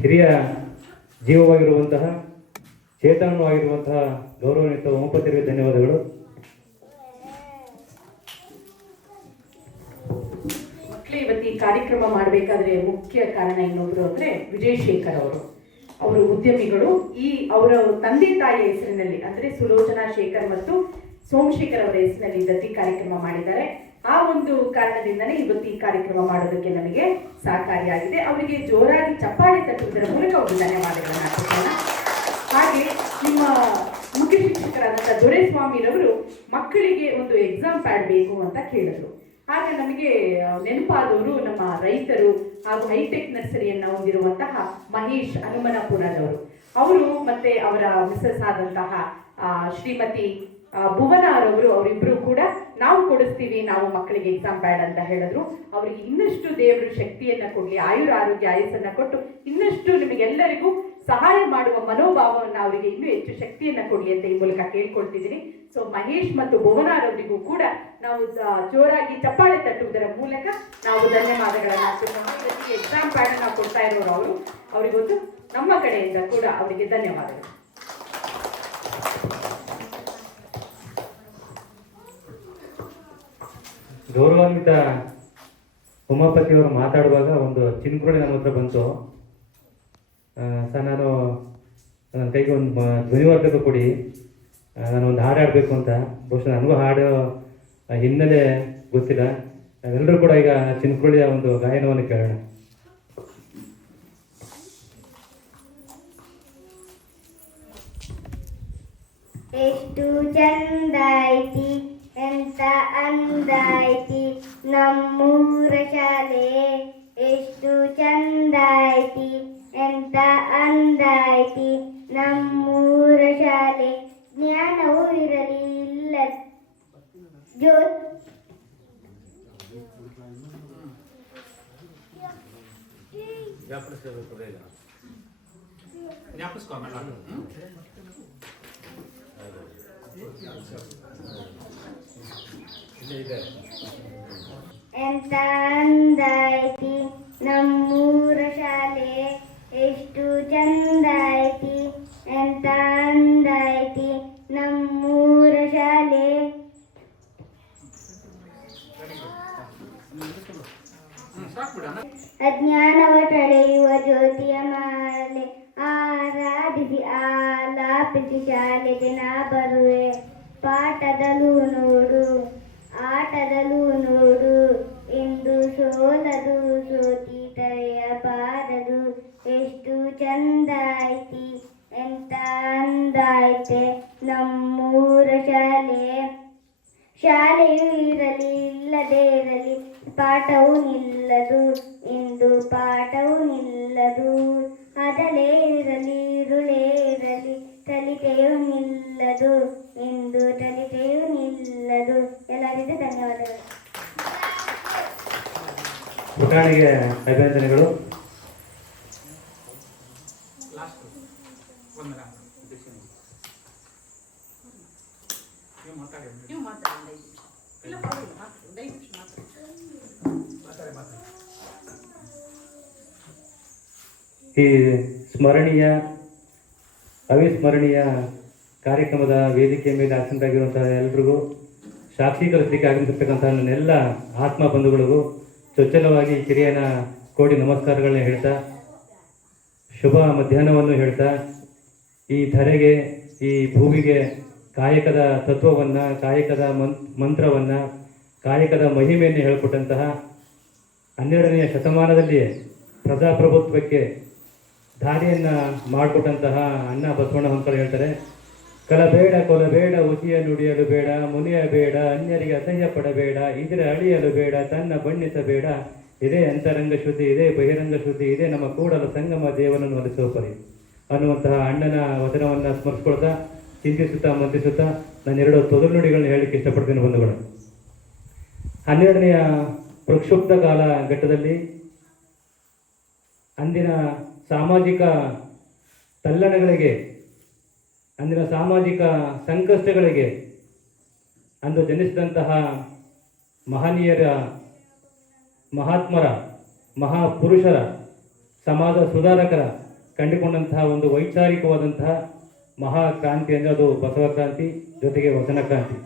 ಹಿರಿಯ ಜೀವವಾಗಿರುವಂತಹ ಚೇತನವಾಗಿರುವಂತಹ ಗೌರವಾನ್ವಿತ ಉಪಪತಿಗೆ ಧನ್ಯವಾದಗಳು ಮಕ್ಕಳೇ ಇವತ್ತು ಈ ಕಾರ್ಯಕ್ರಮ ಮಾಡಬೇಕಾದ್ರೆ ಮುಖ್ಯ ಕಾರಣ ಇನ್ನೊಬ್ರು ಅಂದ್ರೆ ವಿಜಯ್ ಶೇಖರ್ ಅವರು. ಅವರು ಉದ್ಯಮಿಗಳು. ಈ ಅವರ ತಂದೆ ತಾಯಿಯ ಹೆಸರಿನಲ್ಲಿ ಅಂದ್ರೆ ಸುಲೋಚನಾ ಶೇಖರ್ ಮತ್ತು ಸೋಮಶೇಖರ್ ಅವರ ಹೆಸರಿನಲ್ಲಿ ದತ್ತಿ ಕಾರ್ಯಕ್ರಮ ಮಾಡಿದ್ದಾರೆ. ಆ ಒಂದು ಕಾರಣದಿಂದನೇ ಇವತ್ತು ಈ ಕಾರ್ಯಕ್ರಮ ಮಾಡೋದಕ್ಕೆ ನಮಗೆ ಸಹಕಾರಿಯಾಗಿದೆ. ಅವರಿಗೆ ಜೋರಾಗಿ ಚಪ್ಪಾಳೆ ತಟ್ಟುವುದರ ಮೂಲಕ ಅವರು ಧನ್ಯವಾದಗಳನ್ನು ಹಾಗೆ ನಿಮ್ಮ ಮುಖ್ಯ ಶಿಕ್ಷಕರಾದಂಥ ದೊರೆಸ್ವಾಮಿರವರು ಮಕ್ಕಳಿಗೆ ಒಂದು ಎಕ್ಸಾಮ್ ಪ್ಯಾಡ್ ಬೇಕು ಅಂತ ಕೇಳಿದ್ರು. ಆಗ ನಮಗೆ ನೆನಪಾದವರು ನಮ್ಮ ರೈತರು ಹಾಗೂ ಹೈಟೆಕ್ ನರ್ಸರಿಯನ್ನು ಹೊಂದಿರುವಂತಹ ಮಹೇಶ್ ಹನುಮನಪುರದವರು. ಅವರು ಮತ್ತೆ ಅವರ ಮಿಸಸ್ ಆದಂತಹ ಶ್ರೀಮತಿ ಭುವನಾರವರು ಅವರಿಬ್ರು ಕೂಡ ನಾವು ಕೊಡಿಸ್ತೀವಿ, ನಾವು ಮಕ್ಕಳಿಗೆ ಎಕ್ಸಾಮ್ ಬ್ಯಾಡ್ ಅಂತ ಹೇಳಿದ್ರು. ಅವರಿಗೆ ಇನ್ನಷ್ಟು ದೇವರು ಶಕ್ತಿಯನ್ನ ಕೊಡ್ಲಿ ಆಯುರ ಆರೋಗ್ಯ ಆಯಸ್ಸನ್ನ ಕೊಟ್ಟು ಇನ್ನಷ್ಟು ನಿಮಗೆಲ್ಲರಿಗೂ ಸಹಾಯ ಮಾಡುವ ಮನೋಭಾವವನ್ನು ಅವರಿಗೆ ಇನ್ನೂ ಹೆಚ್ಚು ಶಕ್ತಿಯನ್ನ ಕೊಡಿ ಅಂತ ಈ ಮೂಲಕ ಕೇಳ್ಕೊಳ್ತಿದ್ದೀನಿ. ಸೊ ಮಹೇಶ್ ಮತ್ತು ಭುವನಾರವರಿಗೂ ಕೂಡ ನಾವು ಜೋರಾಗಿ ಚಪ್ಪಾಳೆ ತಟ್ಟುವುದರ ಮೂಲಕ ನಾವು ಧನ್ಯವಾದಗಳನ್ನು ಎಕ್ಸಾಮ್ ಪ್ಯಾಡ್ ನಾವು ಕೊಡ್ತಾ ಇರೋರು ಅವರು. ಅವರಿಗೊಂದು ನಮ್ಮ ಕಡೆಯಿಂದ ಕೂಡ ಅವರಿಗೆ ಧನ್ಯವಾದಗಳು. ಗೌರವಾನ್ವಿತ ಉಮಾಪತಿಯವರು ಮಾತಾಡುವಾಗ ಒಂದು ಚಿನ್ಕುಳಿ ನಮ್ಮ ಹತ್ರ ಬಂತು. ಸರ್, ನಾನು ನನ್ನ ಕೈಗೆ ಒಂದು ಧ್ವನಿವರ್ಧಕ ಕೊಡಿ. ನಾನು ಒಂದು ಹಾಡು ಹಾಡಬೇಕು ಅಂತ. ಬಹುಶಃ ನನಗೂ ಹಾಡು ಹಿನ್ನೆಲೆ ಗೊತ್ತಿಲ್ಲ. ನಾವೆಲ್ಲರೂ ಕೂಡ ಈಗ ಚಿನ್ಕೊಳ್ಳಿಯ ಒಂದು ಗಾಯನವನ್ನು ಕೇಳೋಣ. ಎಷ್ಟು ಚಂದಾಯ್ತಿ, ಎಂತ ಅಂದಾಯ್ತಿ, ನಮ್ಮೂರ ಶಾಲೆ. ಎಷ್ಟು ಚಂದಾಯ್ತಿ ಎಂತ ಅಂದಾಯ್ತಿ? ನಮ್ಮೂರ ಶಾಲೆ ಜ್ಞಾನವೂ ಇರಲಿ ಇಲ್ಲ ಜೋ ಎಂತ ಅಂದಾಯ್ತಿ? ನಮ್ಮೂರ ಶಾಲೆ ಎಷ್ಟು ಚಂದೈತಿ ಎಂತ ಅಂದ ನಮ್ಮೂರ ಶಾಲೆ. ಅಜ್ಞಾನವ ತಡೆಯುವ ಜ್ಯೋತಿಯ ಮಾಲೆ, ಆರಾಧಿಸಿ ಆಲಾಪಿಸಿ ಶಾಲೆಗೆ ನಾ ಬರುವೆ. ಪಾಠದಲ್ಲೂ ನೋಡು, ಆಟದಲ್ಲೂ ನೋಡು, ಎಂದು ಸೋಲದು ಸೋತಿ ತಡೆಯಬಾರದು ಎಷ್ಟು ಚಂದ ಐತಿ ಎಂತ ಅಂದಾಯ್ತೆ ನಮ್ಮೂರ ಶಾಲೆ. ಶಾಲೆಯೂ ಇರಲಿ, ಇಲ್ಲದೇ ಇರಲಿ, ಪಾಠವು ನಿಲ್ಲದು ಎಂದು ಪಾಠವು ನಿಲ್ಲದು. ಅದಲೇ ಇರಲಿ, ಇರುಳೇ ಇರಲಿ ಕಲಿಕೆಯು ನಿಲ್ಲದು ಎಂದು ಕಲಿಕೆಯು ನಿಲ್ಲದು. ಎಲ್ಲರಿಗೂ ಧನ್ಯವಾದಗಳು. ಪುಟಾಣಿಗೆ ಅಭಿನಂದನೆಗಳು. ಈ ಸ್ಮರಣೀಯ, ಅವಿಸ್ಮರಣೀಯ ಕಾರ್ಯಕ್ರಮದ ವೇದಿಕೆ ಮೇಲೆ ಆಸೀನರಾಗಿರುವಂತಹ ಎಲ್ರಿಗೂ ಸಾಕ್ಷೀಕರಿಸಲಿಕ್ಕೆ ಆಗಮಿಸಿರ್ತಕ್ಕಂತಹ ನನ್ನೆಲ್ಲ ಆತ್ಮ ಬಂಧುಗಳಿಗೂ ಚೊಚ್ಚಲವಾಗಿ ಕಿರಿಯನ ಕೋಡಿ ನಮಸ್ಕಾರಗಳನ್ನ ಹೇಳ್ತಾ, ಶುಭ ಮಧ್ಯಾಹ್ನವನ್ನು ಹೇಳ್ತಾ, ಈ ಧರೆಗೆ, ಈ ಭೂಮಿಗೆ ಕಾಯಕದ ತತ್ವವನ್ನು, ಕಾಯಕದ ಮನ್ ಮಂತ್ರವನ್ನು, ಕಾಯಕದ ಮಹಿಮೆಯನ್ನು ಹೇಳಿಕೊಟ್ಟಂತಹ ಹನ್ನೆರಡನೆಯ ಶತಮಾನದಲ್ಲಿ ಪ್ರಜಾಪ್ರಭುತ್ವಕ್ಕೆ ದಾರಿಯನ್ನು ಮಾಡಿಕೊಟ್ಟಂತಹ ಅಣ್ಣ ಬಸವಣ್ಣ ಹೊಂಕರು ಹೇಳ್ತಾರೆ, ಕಲಬೇಡ, ಕೊಲಬೇಡ ಉಸಿಯ ನುಡಿಯಲು ಬೇಡ ಮುನಿಯ ಬೇಡ ಅನ್ಯರಿಗೆ ಅಸಹ್ಯ ಪಡಬೇಡ, ಇದರ ಅಳಿಯಲು ಬೇಡ, ತನ್ನ ಬಣ್ಣಿಸಬೇಡ, ಇದೇ ಅಂತರಂಗ ಶುದ್ಧಿ, ಇದೇ ಬಹಿರಂಗ ಶುದ್ಧಿ, ಇದೇ ನಮ್ಮ ಕೂಡಲ ಸಂಗಮ ದೇವನನ್ನು ಒಲಿಸುವ ಪರಿ. ಅನ್ನುವಂತಹ ಅಣ್ಣನ ವಚನವನ್ನು ಸ್ಮರಿಸ್ಕೊಳ್ತಾ, ಚಿಂತಿಸುತ್ತಾ ಮಂತಿಸುತ್ತಾ ನಾನು ಎರಡು ತೊದಲು ನುಡಿಗಳನ್ನ ಹೇಳಲಿಕ್ಕೆ ಇಷ್ಟಪಡ್ತೀನಿ ಬಂಧುಗಳು. ಹನ್ನೆರಡನೆಯ ಪ್ರಕ್ಷುಬ್ಧ ಕಾಲ ಘಟ್ಟದಲ್ಲಿ ಅಂದಿನ ಸಾಮಾಜಿಕ ತಲ್ಲಣಗಳಿಗೆ, ಅಂದಿನ ಸಾಮಾಜಿಕ ಸಂಕಷ್ಟಗಳಿಗೆ ಅಂದು ಜನಿಸಿದಂತಹ ಮಹನೀಯರ ಮಹಾತ್ಮರ, ಮಹಾಪುರುಷರ, ಸಮಾಜ ಸುಧಾರಕರ ಕಂಡುಕೊಂಡಂತಹ ಒಂದು ವೈಚಾರಿಕವಾದಂತಹ ಮಹಾ ಕ್ರಾಂತಿ ಅಂದರೆ ಅದು ಬಸವ ಕ್ರಾಂತಿ, ಜೊತೆಗೆ ವಚನ ಕ್ರಾಂತಿ.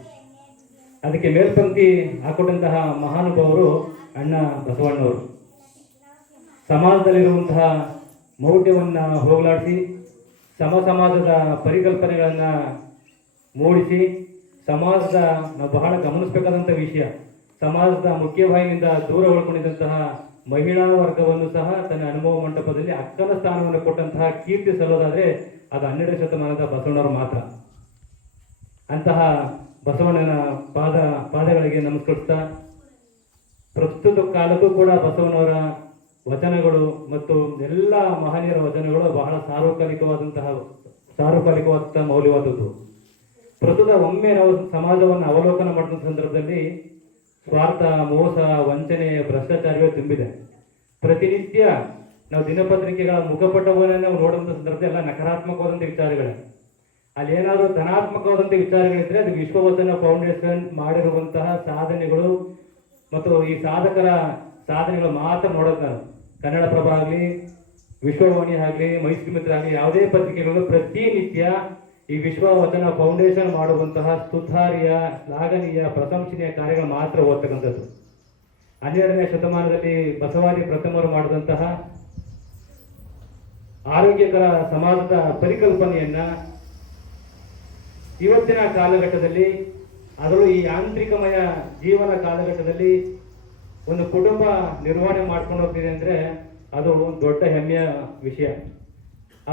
ಅದಕ್ಕೆ ಮೇಲ್ಪಂಕ್ತಿ ಹಾಕೊಟ್ಟಂತಹ ಮಹಾನುಭಾವರು ಅಣ್ಣ ಬಸವಣ್ಣವರು. ಸಮಾಜದಲ್ಲಿರುವಂತಹ ಮೌಢ್ಯವನ್ನು ಹೋಗಲಾಡಿಸಿ, ಸಮ ಸಮಾಜದ ಪರಿಕಲ್ಪನೆಗಳನ್ನು ಮೂಡಿಸಿ, ಸಮಾಜದ ನಾವು ಬಹಳ ಗಮನಿಸಬೇಕಾದಂಥ ವಿಷಯ. ಸಮಾಜದ ಮುಖ್ಯವಾಹಿನಿಂದ ದೂರ ಉಳ್ಕೊಂಡಿದ್ದಂತಹ ಮಹಿಳಾ ವರ್ಗವನ್ನು ಸಹ ತನ್ನ ಅನುಭವ ಮಂಟಪದಲ್ಲಿ ಅಕ್ಕನ ಸ್ಥಾನವನ್ನು ಕೊಟ್ಟಂತಹ ಕೀರ್ತಿ ಸಲ್ಲೋದಾದರೆ ಅದು ಹನ್ನೆರಡು ಶತಮಾನದ ಬಸವಣ್ಣವರು ಮಾತ್ರ. ಅಂತಹ ಬಸವಣ್ಣನ ಪಾದ ಪಾದಗಳಿಗೆ ನಮಸ್ಕರಿಸ್ತಾ, ಪ್ರಸ್ತುತ ಕಾಲಕ್ಕೂ ಕೂಡ ಬಸವನವರ ವಚನಗಳು ಮತ್ತು ಎಲ್ಲ ಮಹನೀಯರ ವಚನಗಳು ಬಹಳ ಸಾರ್ವಕಾಲಿಕವಾದಂತಹ ಸಾರ್ವಕಾಲಿಕವಾದಂತಹ ಮೌಲ್ಯವಾದದ್ದು. ಪ್ರಸ್ತುತ ಒಮ್ಮೆ ನಾವು ಸಮಾಜವನ್ನು ಅವಲೋಕನ ಮಾಡಿದ ಸಂದರ್ಭದಲ್ಲಿ ಸ್ವಾರ್ಥ, ಮೋಸ, ವಂಚನೆ, ಭ್ರಷ್ಟಾಚಾರವೇ ತುಂಬಿದೆ. ಪ್ರತಿನಿತ್ಯ ನಾವು ದಿನಪತ್ರಿಕೆಗಳ ಮುಖಪಟವನ್ನು ನಾವು ನೋಡುವಂಥ ಸಂದರ್ಭದಲ್ಲಿ ಎಲ್ಲ ನಕಾರಾತ್ಮಕವಾದಂಥ ವಿಚಾರಗಳೇ. ಅಲ್ಲಿ ಏನಾದರೂ ಧನಾತ್ಮಕವಾದಂಥ ವಿಚಾರಗಳಿದ್ರೆ ಅದು ವಿಶ್ವವಚನ ಫೌಂಡೇಶನ್ ಮಾಡಿರುವಂತಹ ಸಾಧನೆಗಳು ಮತ್ತು ಈ ಸಾಧಕರ ಸಾಧನೆಗಳು ಮಾತ್ರ ನೋಡೋದು ನಾನು ಕನ್ನಡಪ್ರಭ ಆಗಲಿ, ವಿಶ್ವವಾಣಿ ಆಗಲಿ ಮೈಸೂರು ಮಿತ್ರ ಆಗಲಿ, ಯಾವುದೇ ಪತ್ರಿಕೆಗಳು ಪ್ರತಿನಿತ್ಯ ಈ ವಿಶ್ವವಚನ ಫೌಂಡೇಶನ್ ಮಾಡುವಂತಹ ಸುಧಾರಿಯ ಶ್ಲಾಘನೀಯ ಪ್ರಶಂಸನೀಯ ಕಾರ್ಯಗಳು ಮಾತ್ರ ಓದ್ತಕ್ಕಂಥದ್ದು. ಹನ್ನೆರಡನೇ ಶತಮಾನದಲ್ಲಿ ಬಸವಾದಿ ಪ್ರಥಮರು ಮಾಡಿದಂತಹ ಆರೋಗ್ಯಕರ ಸಮಾಜದ ಪರಿಕಲ್ಪನೆಯನ್ನ ಇವತ್ತಿನ ಕಾಲಘಟ್ಟದಲ್ಲಿ, ಅದರಲ್ಲೂ ಈ ಯಾಂತ್ರಿಕಮಯ ಜೀವನ ಕಾಲಘಟ್ಟದಲ್ಲಿ ಒಂದು ಕುಟುಂಬ ನಿರ್ವಹಣೆ ಮಾಡ್ಕೊಂಡು ಹೋಗ್ತಿದೆ ಅಂದರೆ ಅದು ದೊಡ್ಡ ಹೆಮ್ಮೆಯ ವಿಷಯ.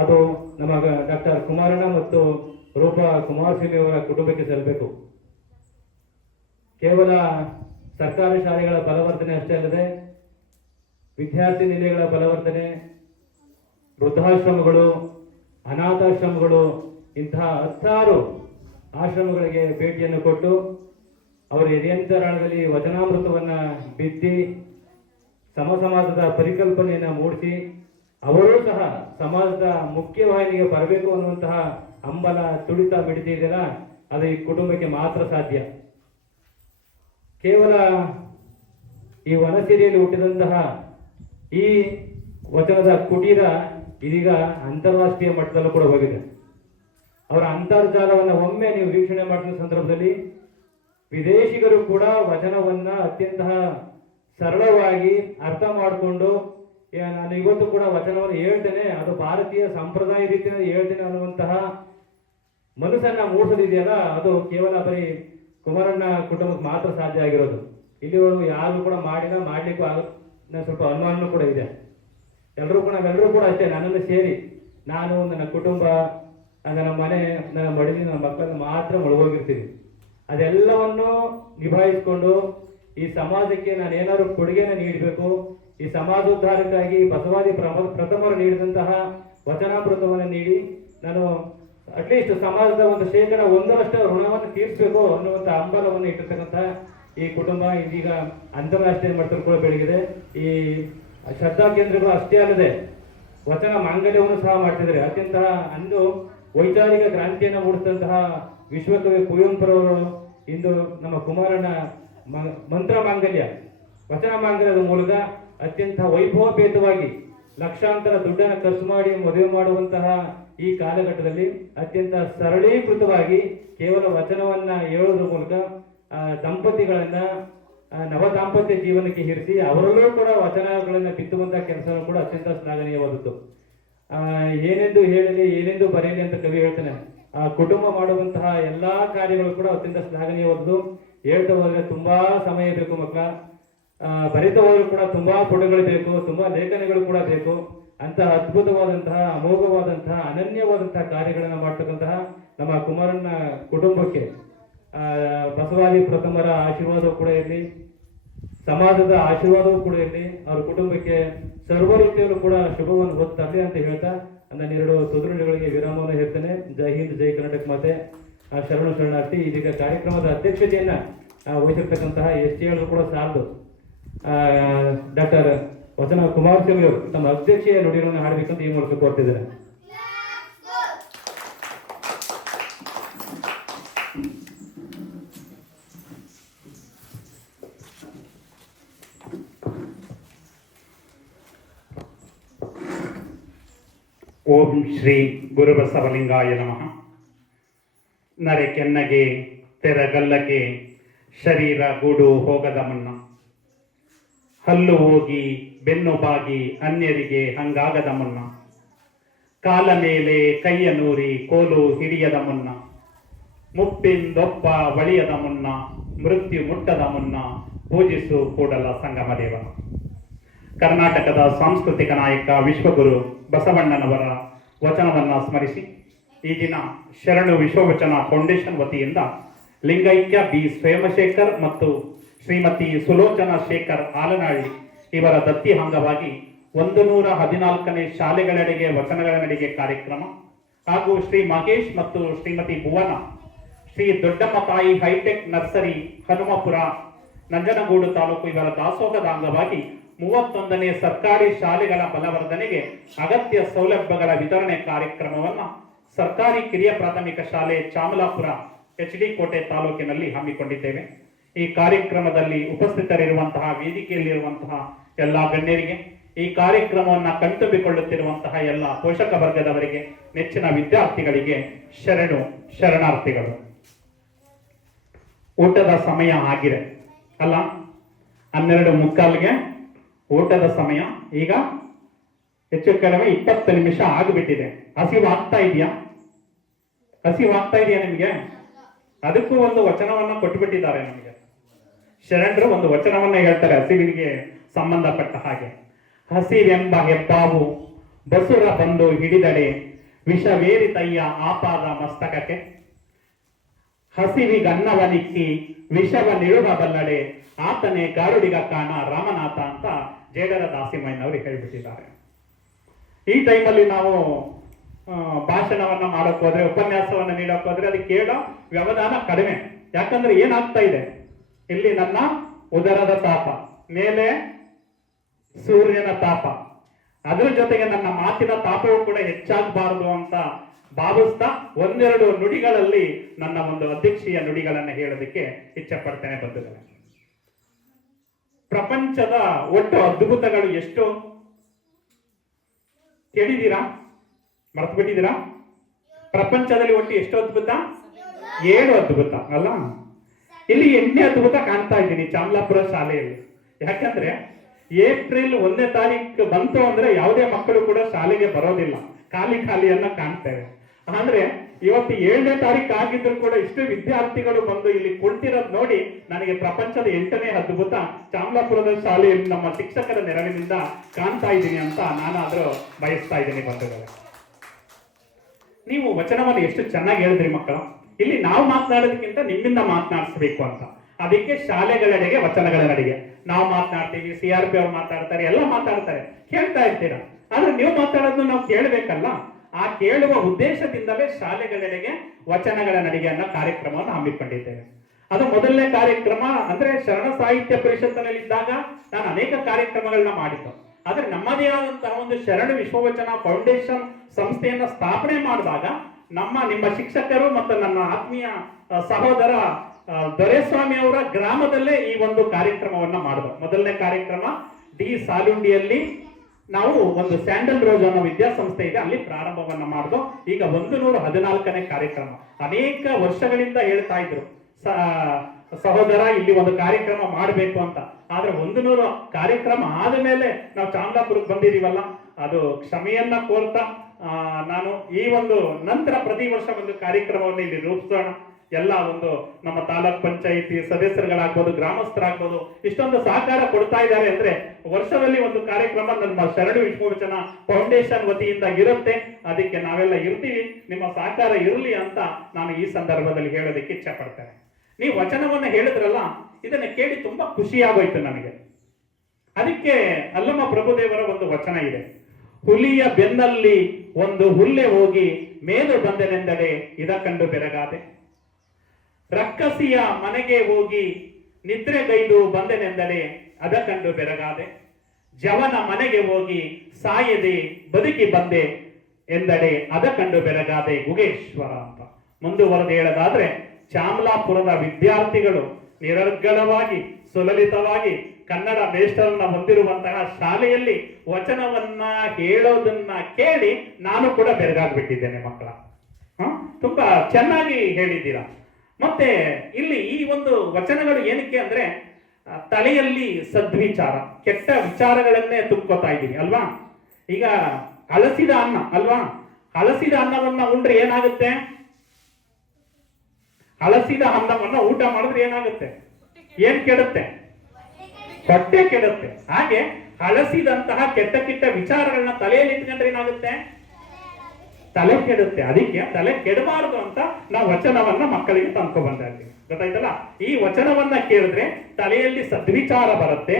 ಅದು ನಮ್ಮ ಡಾಕ್ಟರ್ ಕುಮಾರಣ್ಣ ಮತ್ತು ರೂಪಾ ಕುಮಾರಸ್ವಾಮಿ ಅವರ ಕುಟುಂಬಕ್ಕೆ ಸಲ್ಲಬೇಕು. ಕೇವಲ ಸರ್ಕಾರಿ ಶಾಲೆಗಳ ಬಲವರ್ಧನೆ ಅಷ್ಟೇ ಅಲ್ಲದೆ ವಿದ್ಯಾರ್ಥಿ ನಿಲಯಗಳ ಬಲವರ್ಧನೆ ವೃದ್ಧಾಶ್ರಮಗಳು, ಅನಾಥಾಶ್ರಮಗಳು, ಇಂತಹ ಹತ್ತಾರು ಆಶ್ರಮಗಳಿಗೆ ಭೇಟಿಯನ್ನು ಕೊಟ್ಟು ಅವರ ಎದೆಯಂತರಾಳದಲ್ಲಿ ವಚನಾಮೃತವನ್ನು ಬಿತ್ತಿ ಸಮ ಸಮಾಜದ ಪರಿಕಲ್ಪನೆಯನ್ನ ಮೂಡಿಸಿ, ಅವರೂ ಸಹ ಸಮಾಜದ ಮುಖ್ಯವಾಹಿನಿಗೆ ಬರಬೇಕು ಅನ್ನುವಂತಹ ಹಂಬಲ, ತುಡಿತ ಮಿಡಿತ ಇದೆಯಲ್ಲ, ಅದು ಈ ಕುಟುಂಬಕ್ಕೆ ಮಾತ್ರ ಸಾಧ್ಯ. ಕೇವಲ ಈ ವನಸಿರಿಯಲ್ಲಿ ಹುಟ್ಟಿದಂತಹ ಈ ವಚನದ ಕುಟೀರ ಇದೀಗ ಅಂತಾರಾಷ್ಟ್ರೀಯ ಮಟ್ಟದಲ್ಲೂ ಕೂಡ ಹೋಗಿದೆ. ಅವರ ಅಂತರ್ಜಾಲವನ್ನು ಒಮ್ಮೆ ನೀವು ವೀಕ್ಷಣೆ ಮಾಡಿದ ಸಂದರ್ಭದಲ್ಲಿ ವಿದೇಶಿಗರು ಕೂಡ ವಚನವನ್ನ ಅತ್ಯಂತ ಸರಳವಾಗಿ ಅರ್ಥ ಮಾಡಿಕೊಂಡು ನಾನು ಇವತ್ತು ಕೂಡ ವಚನವನ್ನು ಹೇಳ್ತೇನೆ, ಅದು ಭಾರತೀಯ ಸಂಪ್ರದಾಯ ರೀತಿಯಲ್ಲಿ ಹೇಳ್ತೇನೆ ಅನ್ನುವಂತಹ ಮನಸ್ಸನ್ನ ಮೂಡಿಸೋದಿದೆಯಲ್ಲ, ಅದು ಕೇವಲ ಬರೀ ಕುಮಾರಣ್ಣ ಕುಟುಂಬಕ್ಕೆ ಮಾತ್ರ ಸಾಧ್ಯ ಆಗಿರೋದು. ಇಲ್ಲಿವರೆಗೂ ಯಾರು ಕೂಡ ಮಾಡಿಲ್ಲ, ಮಾಡ್ಲಿಕ್ಕೂ ಆಗ ಸ್ವಲ್ಪ ಅನುಮಾನ ಕೂಡ ಇದೆ. ಎಲ್ಲರೂ ಕೂಡ ನಾವೆಲ್ಲರೂ ಕೂಡ ಅಷ್ಟೇ, ನನ್ನನ್ನು ಸೇರಿ. ನಾನು ನನ್ನ ಕುಟುಂಬ, ನನ್ನ ಮನೆ, ನನ್ನ ಮಡಿಲಿ ನನ್ನ ಮಕ್ಕಳನ್ನು ಮಾತ್ರ ಮುಳುಗೋಗಿರ್ತೀನಿ ಅದೆಲ್ಲವನ್ನು ನಿಭಾಯಿಸಿಕೊಂಡು ಈ ಸಮಾಜಕ್ಕೆ ನಾನು ಏನಾದ್ರು ಕೊಡುಗೆನ ನೀಡಬೇಕು, ಈ ಸಮಾಜೋದ್ಧಾರಕ್ಕಾಗಿ ಬಸವಾದಿ ಪ್ರಥಮರು ನೀಡಿದಂತಹ ವಚನಾಮೃತವನ್ನು ನೀಡಿ ನಾನು ಅಟ್ಲೀಸ್ಟ್ ಸಮಾಜದ ಒಂದು ಶೇಕಡ ಒಂದರಷ್ಟು ಋಣವನ್ನು ತೀರಿಸಬೇಕು ಅನ್ನುವಂಥ ಹಂಬಲವನ್ನು ಇಟ್ಟಿರ್ತಕ್ಕಂಥ ಈ ಕುಟುಂಬ ಇದೀಗ ಅಂತಾರಾಷ್ಟ್ರೀಯ ಮಟ್ಟದಲ್ಲಿ ಕೂಡ ಬೆಳಗಿದೆ. ಈ ಶ್ರದ್ಧಾ ಕೇಂದ್ರಗಳು ಅಷ್ಟೇ ಅಲ್ಲದೆ ವಚನ ಮಾಂಗಲ್ಯವನ್ನು ಸಹ ಮಾಡ್ತಿದ್ದಾರೆ. ಅತ್ಯಂತ ಅಂದು ವೈಚಾರಿಕ ಕ್ರಾಂತಿಯನ್ನು ಮೂಡಿಸಿದಂತಹ ವಿಶ್ವಕವಿ ಕುವೆಂಪುರವರು ಇಂದು ನಮ್ಮ ಕುಮಾರನ ಮಂತ್ರ ಮಾಂಗಲ್ಯ. ವಚನ ಮಾಂಗಲ್ಯದ ಮೂಲಕ ಅತ್ಯಂತ ವೈಭವಪೇತವಾಗಿ ಲಕ್ಷಾಂತರ ದುಡ್ಡನ್ನು ಖರ್ಚು ಮಾಡಿ ಮದುವೆ ಮಾಡುವಂತಹ ಈ ಕಾಲಘಟ್ಟದಲ್ಲಿ ಅತ್ಯಂತ ಸರಳೀಕೃತವಾಗಿ ಕೇವಲ ವಚನವನ್ನ ಹೇಳುವುದರ ಮೂಲಕ ದಂಪತಿಗಳನ್ನ ನವ ದಾಂಪತ್ಯ ಜೀವನಕ್ಕೆ ಹಿರಿಸಿ ಅವರಲ್ಲೂ ಕೂಡ ವಚನಗಳನ್ನ ಬಿತ್ತುವಂತಹ ಕೆಲಸವನ್ನು ಕೂಡ ಅತ್ಯಂತ ಶ್ಲಾಘನೀಯವಾದದ್ದು ಏನೆಂದು ಹೇಳಲಿ ಏನೆಂದು ಬರೆಯಲಿ ಅಂತ ಕವಿ ಹೇಳ್ತಾನೆ. ಆ ಕುಟುಂಬ ಮಾಡುವಂತಹ ಎಲ್ಲಾ ಕಾರ್ಯಗಳು ಕೂಡ ಅತ್ಯಂತ ಶ್ಲಾಘನೀಯವಾದದ್ದು. ಹೇಳ್ತಾ ಹೋದ್ರೆ ತುಂಬಾ ಸಮಯ ಬೇಕು ಮಕ್ಕಳ ಬರಿತಾ ಹೋದ್ರು ಕೂಡ ತುಂಬಾ ಪುಟಗಳು ಬೇಕು, ತುಂಬಾ ಲೇಖನಗಳು ಕೂಡ ಬೇಕು. ಅಂತ ಅದ್ಭುತವಾದಂತಹ ಅಮೋಘವಾದಂತಹ ಅನನ್ಯವಾದಂತಹ ಕಾರ್ಯಗಳನ್ನ ಮಾಡ್ತಕ್ಕಂತಹ ನಮ್ಮ ಕುಮಾರನ ಕುಟುಂಬಕ್ಕೆ ಬಸವಾದಿ ಪ್ರಥಮರ ಆಶೀರ್ವಾದವು ಕೂಡ ಇರಲಿ, ಸಮಾಜದ ಆಶೀರ್ವಾದವೂ ಕೂಡ ಇರಲಿ, ಅವ್ರ ಕುಟುಂಬಕ್ಕೆ ಸರ್ವ ರೀತಿಯಲ್ಲೂ ಕೂಡ ಶುಭವನ್ನು ಓದ್ತಾರೆ ಅಂತ ಹೇಳ್ತಾ ನನ್ನ ಎರಡು ಸದೃಢಗಳಿಗೆ ವಿರಾಮವನ್ನು ಹೇಳ್ತೇನೆ. ಜೈ ಹಿಂದ್, ಜೈ ಕರ್ನಾಟಕ ಮಾತೆ. ಶರಣ ಶರಣಾರ್ಥಿ, ಇದೀಗ ಕಾರ್ಯಕ್ರಮದ ಅಧ್ಯಕ್ಷತೆಯನ್ನ ವಹಿಸಿರ್ತಕ್ಕಂತಹ ಎಸ್ ಟಿ ಕೂಡ ಸಾಲದು ಡಾಕ್ಟರ್ ವಚನ ಕುಮಾರಸ್ವಾಮಿ ಅವರು ತಮ್ಮ ಅಧ್ಯಕ್ಷೀಯ ನುಡಿಗಳನ್ನು ಹಾಡಬೇಕಂತ ಈ ಮೂಲಕ ಕೋರ್ತಿದ್ದಾರೆ. ಓಂ ಶ್ರೀ ಗುರುಬಸವಲಿಂಗಾಯ ನಮಃ. ನರೆ ಕೆನ್ನಗೆ ತೆರಗಲ್ಲಗೆ ಶರೀರ ಗೂಡು ಹೋಗದ ಮಣ್ಣ. ಹಲ್ಲು ಹೋಗಿ, ಬೆನ್ನು ಬಾಗಿ, ಅನ್ಯರಿಗೆ ಹಂಗಾಗದ ಮುನ್ನ ಕಾಲ ಮೇಲೆ ಕೈಯ ನೂರಿ, ಕೋಲು ಹಿಡಿಯದ ಮುನ್ನ ಮುಪ್ಪಿಂದೊಪ್ಪ ಒಳಿಯದ ಮುನ್ನ ಮೃತ್ಯು ಮುಟ್ಟದ ಮುನ್ನ ಪೂಜಿಸು ಕೂಡಲ ಸಂಗಮ ದೇವನ ಕರ್ನಾಟಕದ ಸಾಂಸ್ಕೃತಿಕ ನಾಯಕ ವಿಶ್ವಗುರು ಬಸವಣ್ಣನವರ ವಚನವನ್ನು ಸ್ಮರಿಸಿ. ಈ ದಿನ ಶರಣು ವಿಶ್ವವಚನ ಫೌಂಡೇಶನ್ ವತಿಯಿಂದ ಲಿಂಗೈಕ್ಯ ಬಿ ಸ್ವಯಂಶೇಖರ್ ಮತ್ತು ಶ್ರೀಮತಿ ಸುಲೋಚನಾ ಶೇಖರ್ ಆಲನಹಳ್ಳಿ ಇವರ ದತ್ತಿ ಅಂಗವಾಗಿ ಒಂದು ನೂರ ಹದಿನಾಲ್ಕನೇ ಶಾಲೆಗಳೆಡೆಗೆ ವಚನಗಳ ನಡಿಗೆ ಕಾರ್ಯಕ್ರಮ. ಹಾಗೂ ಶ್ರೀ ಮಹೇಶ್ ಮತ್ತು ಶ್ರೀಮತಿ ಭುವನ, ಶ್ರೀ ದೊಡ್ಡಮ್ಮ ತಾಯಿ ಹೈಟೆಕ್ ನರ್ಸರಿ ಹನುಮಪುರ, ನಂಜನಗೂಡು ತಾಲೂಕು ಇವರ ದಾಸೋಹದ ಅಂಗವಾಗಿ ಮೂವತ್ತೊಂದನೇ ಸರ್ಕಾರಿ ಶಾಲೆಗಳ ಬಲವರ್ಧನೆಗೆ ಅಗತ್ಯ ಸೌಲಭ್ಯಗಳ ವಿತರಣೆ ಕಾರ್ಯಕ್ರಮವನ್ನ ಸರ್ಕಾರಿ ಕಿರಿಯ ಪ್ರಾಥಮಿಕ ಶಾಲೆ ಚಾಮಲಾಪುರ ಎಚ್ ಡಿ ಕೋಟೆ ತಾಲೂಕಿನಲ್ಲಿ ಹಮ್ಮಿಕೊಂಡಿದ್ದೇವೆ. ಈ ಕಾರ್ಯಕ್ರಮದಲ್ಲಿ ಉಪಸ್ಥಿತರಿರುವಂತಹ ವೇದಿಕೆಯಲ್ಲಿರುವಂತಹ ಎಲ್ಲಾ ಗಣ್ಯರಿಗೆ, ಈ ಕಾರ್ಯಕ್ರಮವನ್ನ ಕಣ್ತುಂಬಿಕೊಳ್ಳುತ್ತಿರುವಂತಹ ಎಲ್ಲ ಪೋಷಕ ವರ್ಗದವರಿಗೆ, ನೆಚ್ಚಿನ ವಿದ್ಯಾರ್ಥಿಗಳಿಗೆ ಶರಣು, ಶರಣಾರ್ಥಿಗಳು. ಊಟದ ಸಮಯ ಆಗಿದೆ. ಅಲ್ಲ, ಹನ್ನೆರಡು ಮುಕ್ಕಾಲ್ಗೆ ಊಟದ ಸಮಯ ಈಗ ಹೆಚ್ಚು ಕಡಿಮೆ ಇಪ್ಪತ್ತು ನಿಮಿಷ ಆಗಿಬಿಟ್ಟಿದೆ. ಹಸಿವಾಗ್ತಾ ಇದೆಯಾ? ಹಸಿವು ಆಗ್ತಾ ಇದೆಯಾ ನಿಮಗೆ? ಅದಕ್ಕೂ ಒಂದು ವಚನವನ್ನ ಕೊಟ್ಟುಬಿಟ್ಟಿದ್ದಾರೆ ನಮಗೆ. ಶರಣರು ಒಂದು ವಚನವನ್ನ ಹೇಳ್ತಾರೆ ಹಸಿವಿನಿಗೆ ಸಂಬಂಧಪಟ್ಟ ಹಾಗೆ. ಹಸಿವೆಂಬ ಹೆಬ್ಬಾವು ಬಸುರ ಬಂದು ಹಿಡಿದಡೆ, ವಿಷವೇರಿತಯ್ಯ ಆಪಾದ ಮಸ್ತಕಕ್ಕೆ. ಹಸಿವಿಗನ್ನವನಿಕ್ಕಿ ವಿಷವ ನಿಳುವ ಬಲ್ಲಡೆ, ಆತನೇ ಗಾರುಡಿಗ ಕಾಣ ರಾಮನಾಥ ಅಂತ ಜೇಡರ ದಾಸಿಮಯ್ಯನವರು ಹೇಳಿಬಿಟ್ಟಿದ್ದಾರೆ. ಈ ಟೈಮಲ್ಲಿ ನಾವು ಭಾಷಣವನ್ನ ಮಾಡಕ್ ಹೋದ್ರೆ, ಉಪನ್ಯಾಸವನ್ನ ನೀಡಕ್ ಹೋದ್ರೆ ಅದಕ್ಕೆ ಕೇಳೋ ವ್ಯವಧಾನ ಕಡಿಮೆ. ಯಾಕಂದ್ರೆ ಏನಾಗ್ತಾ ಇದೆ? ಇಲ್ಲಿ ನನ್ನ ಉದರದ ತಾಪ, ಮೇಲೆ ಸೂರ್ಯನ ತಾಪ. ಅದ್ರ ಜೊತೆಗೆ ನನ್ನ ಮಾತಿನ ತಾಪವೂ ಕೂಡ ಹೆಚ್ಚಾಗಬಾರದು ಅಂತ ಭಾವಿಸ್ತಾ ಒಂದೆರಡು ನುಡಿಗಳಲ್ಲಿ ನನ್ನ ಒಂದು ಅಧ್ಯಕ್ಷೀಯ ನುಡಿಗಳನ್ನು ಹೇಳೋದಕ್ಕೆ ಇಚ್ಛೆ ಪಡ್ತೇನೆ ಬಂಧುಗಳೇ. ಪ್ರಪಂಚದ ಒಟ್ಟು ಅದ್ಭುತಗಳು ಎಷ್ಟು? ಕೇಳಿದ್ದೀರಾ? ಮರ್ತು ಬಿಟ್ಟಿದ್ದೀರಾ ಪ್ರಪಂಚದಲ್ಲಿ ಒಟ್ಟು ಎಷ್ಟು ಅದ್ಭುತ? ಏಳು ಅದ್ಭುತ, ಅಲ್ಲ? ಇಲ್ಲಿ ಎಂಟನೇ ಅದ್ಭುತ ಕಾಣ್ತಾ ಇದ್ದೀನಿ ಚಾಮಲಾಪುರ ಶಾಲೆಯಲ್ಲಿ. ಯಾಕಂದ್ರೆ ಏಪ್ರಿಲ್ ಒಂದನೇ ತಾರೀಕು ಬಂತು ಅಂದ್ರೆ ಯಾವುದೇ ಮಕ್ಕಳು ಕೂಡ ಶಾಲೆಗೆ ಬರೋದಿಲ್ಲ. ಖಾಲಿ ಖಾಲಿಯನ್ನ ಕಾಣ್ತೇವೆ. ಅಂದ್ರೆ ಇವತ್ತು ಏಳನೇ ತಾರೀಕು ಆಗಿದ್ರು ಕೂಡ ಇಷ್ಟು ವಿದ್ಯಾರ್ಥಿಗಳು ಬಂದು ಇಲ್ಲಿ ಕುಳಿತಿರೋದು ನೋಡಿ ನನಗೆ ಪ್ರಪಂಚದ ಎಂಟನೇ ಅದ್ಭುತ ಚಾಮಲಾಪುರದ ಶಾಲೆಯಲ್ಲಿ ನಮ್ಮ ಶಿಕ್ಷಕರ ನೆರವಿನಿಂದ ಕಾಣ್ತಾ ಇದ್ದೀನಿ ಅಂತ ನಾನಾದ್ರೂ ಬಯಸ್ತಾ ಇದ್ದೀನಿ ಬಂಧುಗಳು. ನೀವು ವಚನವನ್ನು ಎಷ್ಟು ಚೆನ್ನಾಗಿ ಹೇಳಿದ್ರಿ ಮಕ್ಕಳು. ಇಲ್ಲಿ ನಾವು ಮಾತನಾಡೋದಕ್ಕಿಂತ ನಿಮ್ಮಿಂದ ಮಾತನಾಡಿಸ್ಬೇಕು ಅಂತ. ಅದಕ್ಕೆ ಶಾಲೆಗಳೆಡೆಗೆ ವಚನಗಳ ನಡಿಗೆ ನಾವು ಮಾತನಾಡ್ತೀವಿ, ಸಿ ಆರ್ ಪಿ ಅವ್ರು ಮಾತಾಡ್ತಾರೆ, ಎಲ್ಲ ಮಾತಾಡ್ತಾರೆ. ಕೇಳ್ತಾ ಇರ್ತೀರಾ? ಆದ್ರೆ ನೀವು ಮಾತಾಡೋದನ್ನ ನಾವು ಕೇಳಬೇಕಲ್ಲ. ಆ ಕೇಳುವ ಉದ್ದೇಶದಿಂದಲೇ ಶಾಲೆಗಳಿಗೆ ವಚನಗಳ ನಡಿಗೆ ಅನ್ನೋ ಕಾರ್ಯಕ್ರಮವನ್ನು ಹಮ್ಮಿಕೊಂಡಿದ್ದೇವೆ ಅದು ಮೊದಲನೇ ಕಾರ್ಯಕ್ರಮ ಅಂದ್ರೆ ಶರಣ ಸಾಹಿತ್ಯ ಪರಿಷತ್ತಿನಲ್ಲಿದ್ದಾಗ ನಾನು ಅನೇಕ ಕಾರ್ಯಕ್ರಮಗಳನ್ನ ಮಾಡಿದ್ದು. ಆದ್ರೆ ನಮ್ಮದೇ ಆದಂತಹ ಒಂದು ಶರಣ ವಿಶ್ವವಚನ ಫೌಂಡೇಶನ್ ಸಂಸ್ಥೆಯನ್ನ ಸ್ಥಾಪನೆ ಮಾಡಿದಾಗ ನಮ್ಮ, ನಿಮ್ಮ ಶಿಕ್ಷಕರು ಮತ್ತು ನನ್ನ ಆತ್ಮೀಯ ಸಹೋದರ ದೊರೆಸ್ವಾಮಿ ಅವರ ಗ್ರಾಮದಲ್ಲೇ ಈ ಒಂದು ಕಾರ್ಯಕ್ರಮವನ್ನ ಮಾಡಿದ್ರು. ಮೊದಲನೇ ಕಾರ್ಯಕ್ರಮ ಡಿ ಸಾಲುಂಡಿಯಲ್ಲಿ ನಾವು ಒಂದು ಸ್ಯಾಂಡಲ್ ರೋಜ್ ಅನ್ನೋ ವಿದ್ಯಾಸಂಸ್ಥೆ ಇದೆ, ಅಲ್ಲಿ ಪ್ರಾರಂಭವನ್ನ ಮಾಡಿದ್ರು ಈಗ ಒಂದು ನೂರ ಹದಿನಾಲ್ಕನೇ ಕಾರ್ಯಕ್ರಮ. ಅನೇಕ ವರ್ಷಗಳಿಂದ ಹೇಳ್ತಾ ಇದ್ರು ಸಹೋದರ, ಇಲ್ಲಿ ಒಂದು ಕಾರ್ಯಕ್ರಮ ಮಾಡಬೇಕು ಅಂತ. ಆದ್ರೆ ಒಂದು ನೂರು ಕಾರ್ಯಕ್ರಮ ಆದ ಮೇಲೆ ನಾವು ಚಾಮಲಾಪುರಕ್ಕೆ ಬಂದಿದೀವಲ್ಲ, ಅದು ಕ್ಷಮೆಯನ್ನ ಕೋರ್ತಾ ನಾನು ಈ ಒಂದು ನಂತರ ಪ್ರತಿ ವರ್ಷ ಒಂದು ಕಾರ್ಯಕ್ರಮವನ್ನು ಇಲ್ಲಿ ರೂಪಿಸೋಣ. ಎಲ್ಲ ಒಂದು ನಮ್ಮ ತಾಲೂಕ್ ಪಂಚಾಯಿತಿ ಸದಸ್ಯರುಗಳಾಗ್ಬೋದು, ಗ್ರಾಮಸ್ಥರಾಗ್ಬೋದು, ಇಷ್ಟೊಂದು ಸಹಕಾರ ಕೊಡ್ತಾ ಇದ್ದಾರೆ ಅಂದ್ರೆ ವರ್ಷದಲ್ಲಿ ಒಂದು ಕಾರ್ಯಕ್ರಮ ನಮ್ಮ ಶರಣು ವಿಶ್ವವಚನ ಫೌಂಡೇಶನ್ ವತಿಯಿಂದ ಇರುತ್ತೆ. ಅದಕ್ಕೆ ನಾವೆಲ್ಲ ಇರ್ತೀವಿ. ನಿಮ್ಮ ಸಹಕಾರ ಇರಲಿ ಅಂತ ನಾನು ಈ ಸಂದರ್ಭದಲ್ಲಿ ಹೇಳೋದಕ್ಕೆ ಇಚ್ಛೆ ಪಡ್ತೇನೆ ನೀವು ವಚನವನ್ನ ಹೇಳಿದ್ರಲ್ಲ, ಇದನ್ನ ಕೇಳಿ ತುಂಬಾ ಖುಷಿಯಾಗೋಯ್ತು ನನಗೆ. ಅದಕ್ಕೆ ಅಲ್ಲಮ್ಮ ಪ್ರಭುದೇವರ ಒಂದು ವಚನ ಇದೆ. ಹುಲಿಯ ಬೆನ್ನಲ್ಲಿ ಒಂದು ಹುಲ್ಲೆ ಹೋಗಿ ಮೇಲು ಬಂದೆನೆಂದರೆ ಇದ ಕಂಡು ಬೆರಗಾದೆ. ರಕ್ಕಸಿಯ ಮನೆಗೆ ಹೋಗಿ ನಿದ್ರೆಗೈದು ಅದ ಕಂಡು ಬೆರಗಾದೆ. ಜವನ ಮನೆಗೆ ಹೋಗಿ ಸಾಯದೆ ಬದುಕಿ ಬಂದೆ ಎಂದಡೆ ಅದ ಕಂಡು ಬೆರಗಾದೆ ಗುಗೇಶ್ವರ ಅಂತ. ಮುಂದುವರೆದು ಹೇಳೋದಾದ್ರೆ ಚಾಮಲಾಪುರದ ವಿದ್ಯಾರ್ಥಿಗಳು ನಿರರ್ಗಳವಾಗಿ, ಸುಲಲಿತವಾಗಿ ಕನ್ನಡ ಮೇಷ್ಟರನ್ನ ಹೊಂದಿರುವಂತಹ ಶಾಲೆಯಲ್ಲಿ ವಚನವನ್ನ ಹೇಳೋದನ್ನ ಕೇಳಿ ನಾನು ಕೂಡ ಬೆರಗಾಗ್ಬಿಟ್ಟಿದ್ದೇನೆ ಮಕ್ಕಳ. ಹ? ತುಂಬಾ ಚೆನ್ನಾಗಿ ಹೇಳಿದ್ದೀರಾ. ಮತ್ತೆ ಇಲ್ಲಿ ಈ ಒಂದು ವಚನಗಳು ಏನಕ್ಕೆ ಅಂದ್ರೆ ತಲೆಯಲ್ಲಿ ಸದ್ವಿಚಾರ, ಕೆಟ್ಟ ವಿಚಾರಗಳನ್ನೇ ತುಂಬ್ಕೋತಾ ಇದ್ದೀವಿ ಅಲ್ವಾ? ಈಗ ಹಳಸಿದ ಅನ್ನ, ಅಲ್ವಾ? ಹಳಸಿದ ಅನ್ನವನ್ನ ಉಂಡ್ರೆ ಏನಾಗುತ್ತೆ? ಅಲಸಿದ ಅನ್ನವನ್ನ ಊಟ ಮಾಡಿದ್ರೆ ಏನಾಗುತ್ತೆ? ಏನ್ ಕೆಡುತ್ತೆ? ಹೊಟ್ಟೆ ಕೆಡುತ್ತೆ. ಹಾಗೆ ಅಲಸಿದಂತಹ ಕೆಟ್ಟ ಕೆಟ್ಟ ವಿಚಾರಗಳನ್ನ ತಲೆಯಲ್ಲಿ ಇಟ್ಕೊಂಡ್ರೆ ಏನಾಗುತ್ತೆ? ತಲೆ ಕೆಡುತ್ತೆ. ಅದಕ್ಕೆ ತಲೆ ಕೆಡಬಾರದು ಅಂತ ನಾವು ವಚನವನ್ನ ಮಕ್ಕಳಿಗೆ ತಂದ್ಕೊ ಬಂದಿದ್ದೀವಿ ಗೊತ್ತಾಯ್ತಲ್ಲ? ಈ ವಚನವನ್ನ ಕೇಳಿದ್ರೆ ತಲೆಯಲ್ಲಿ ಸದ್ವಿಚಾರ ಬರುತ್ತೆ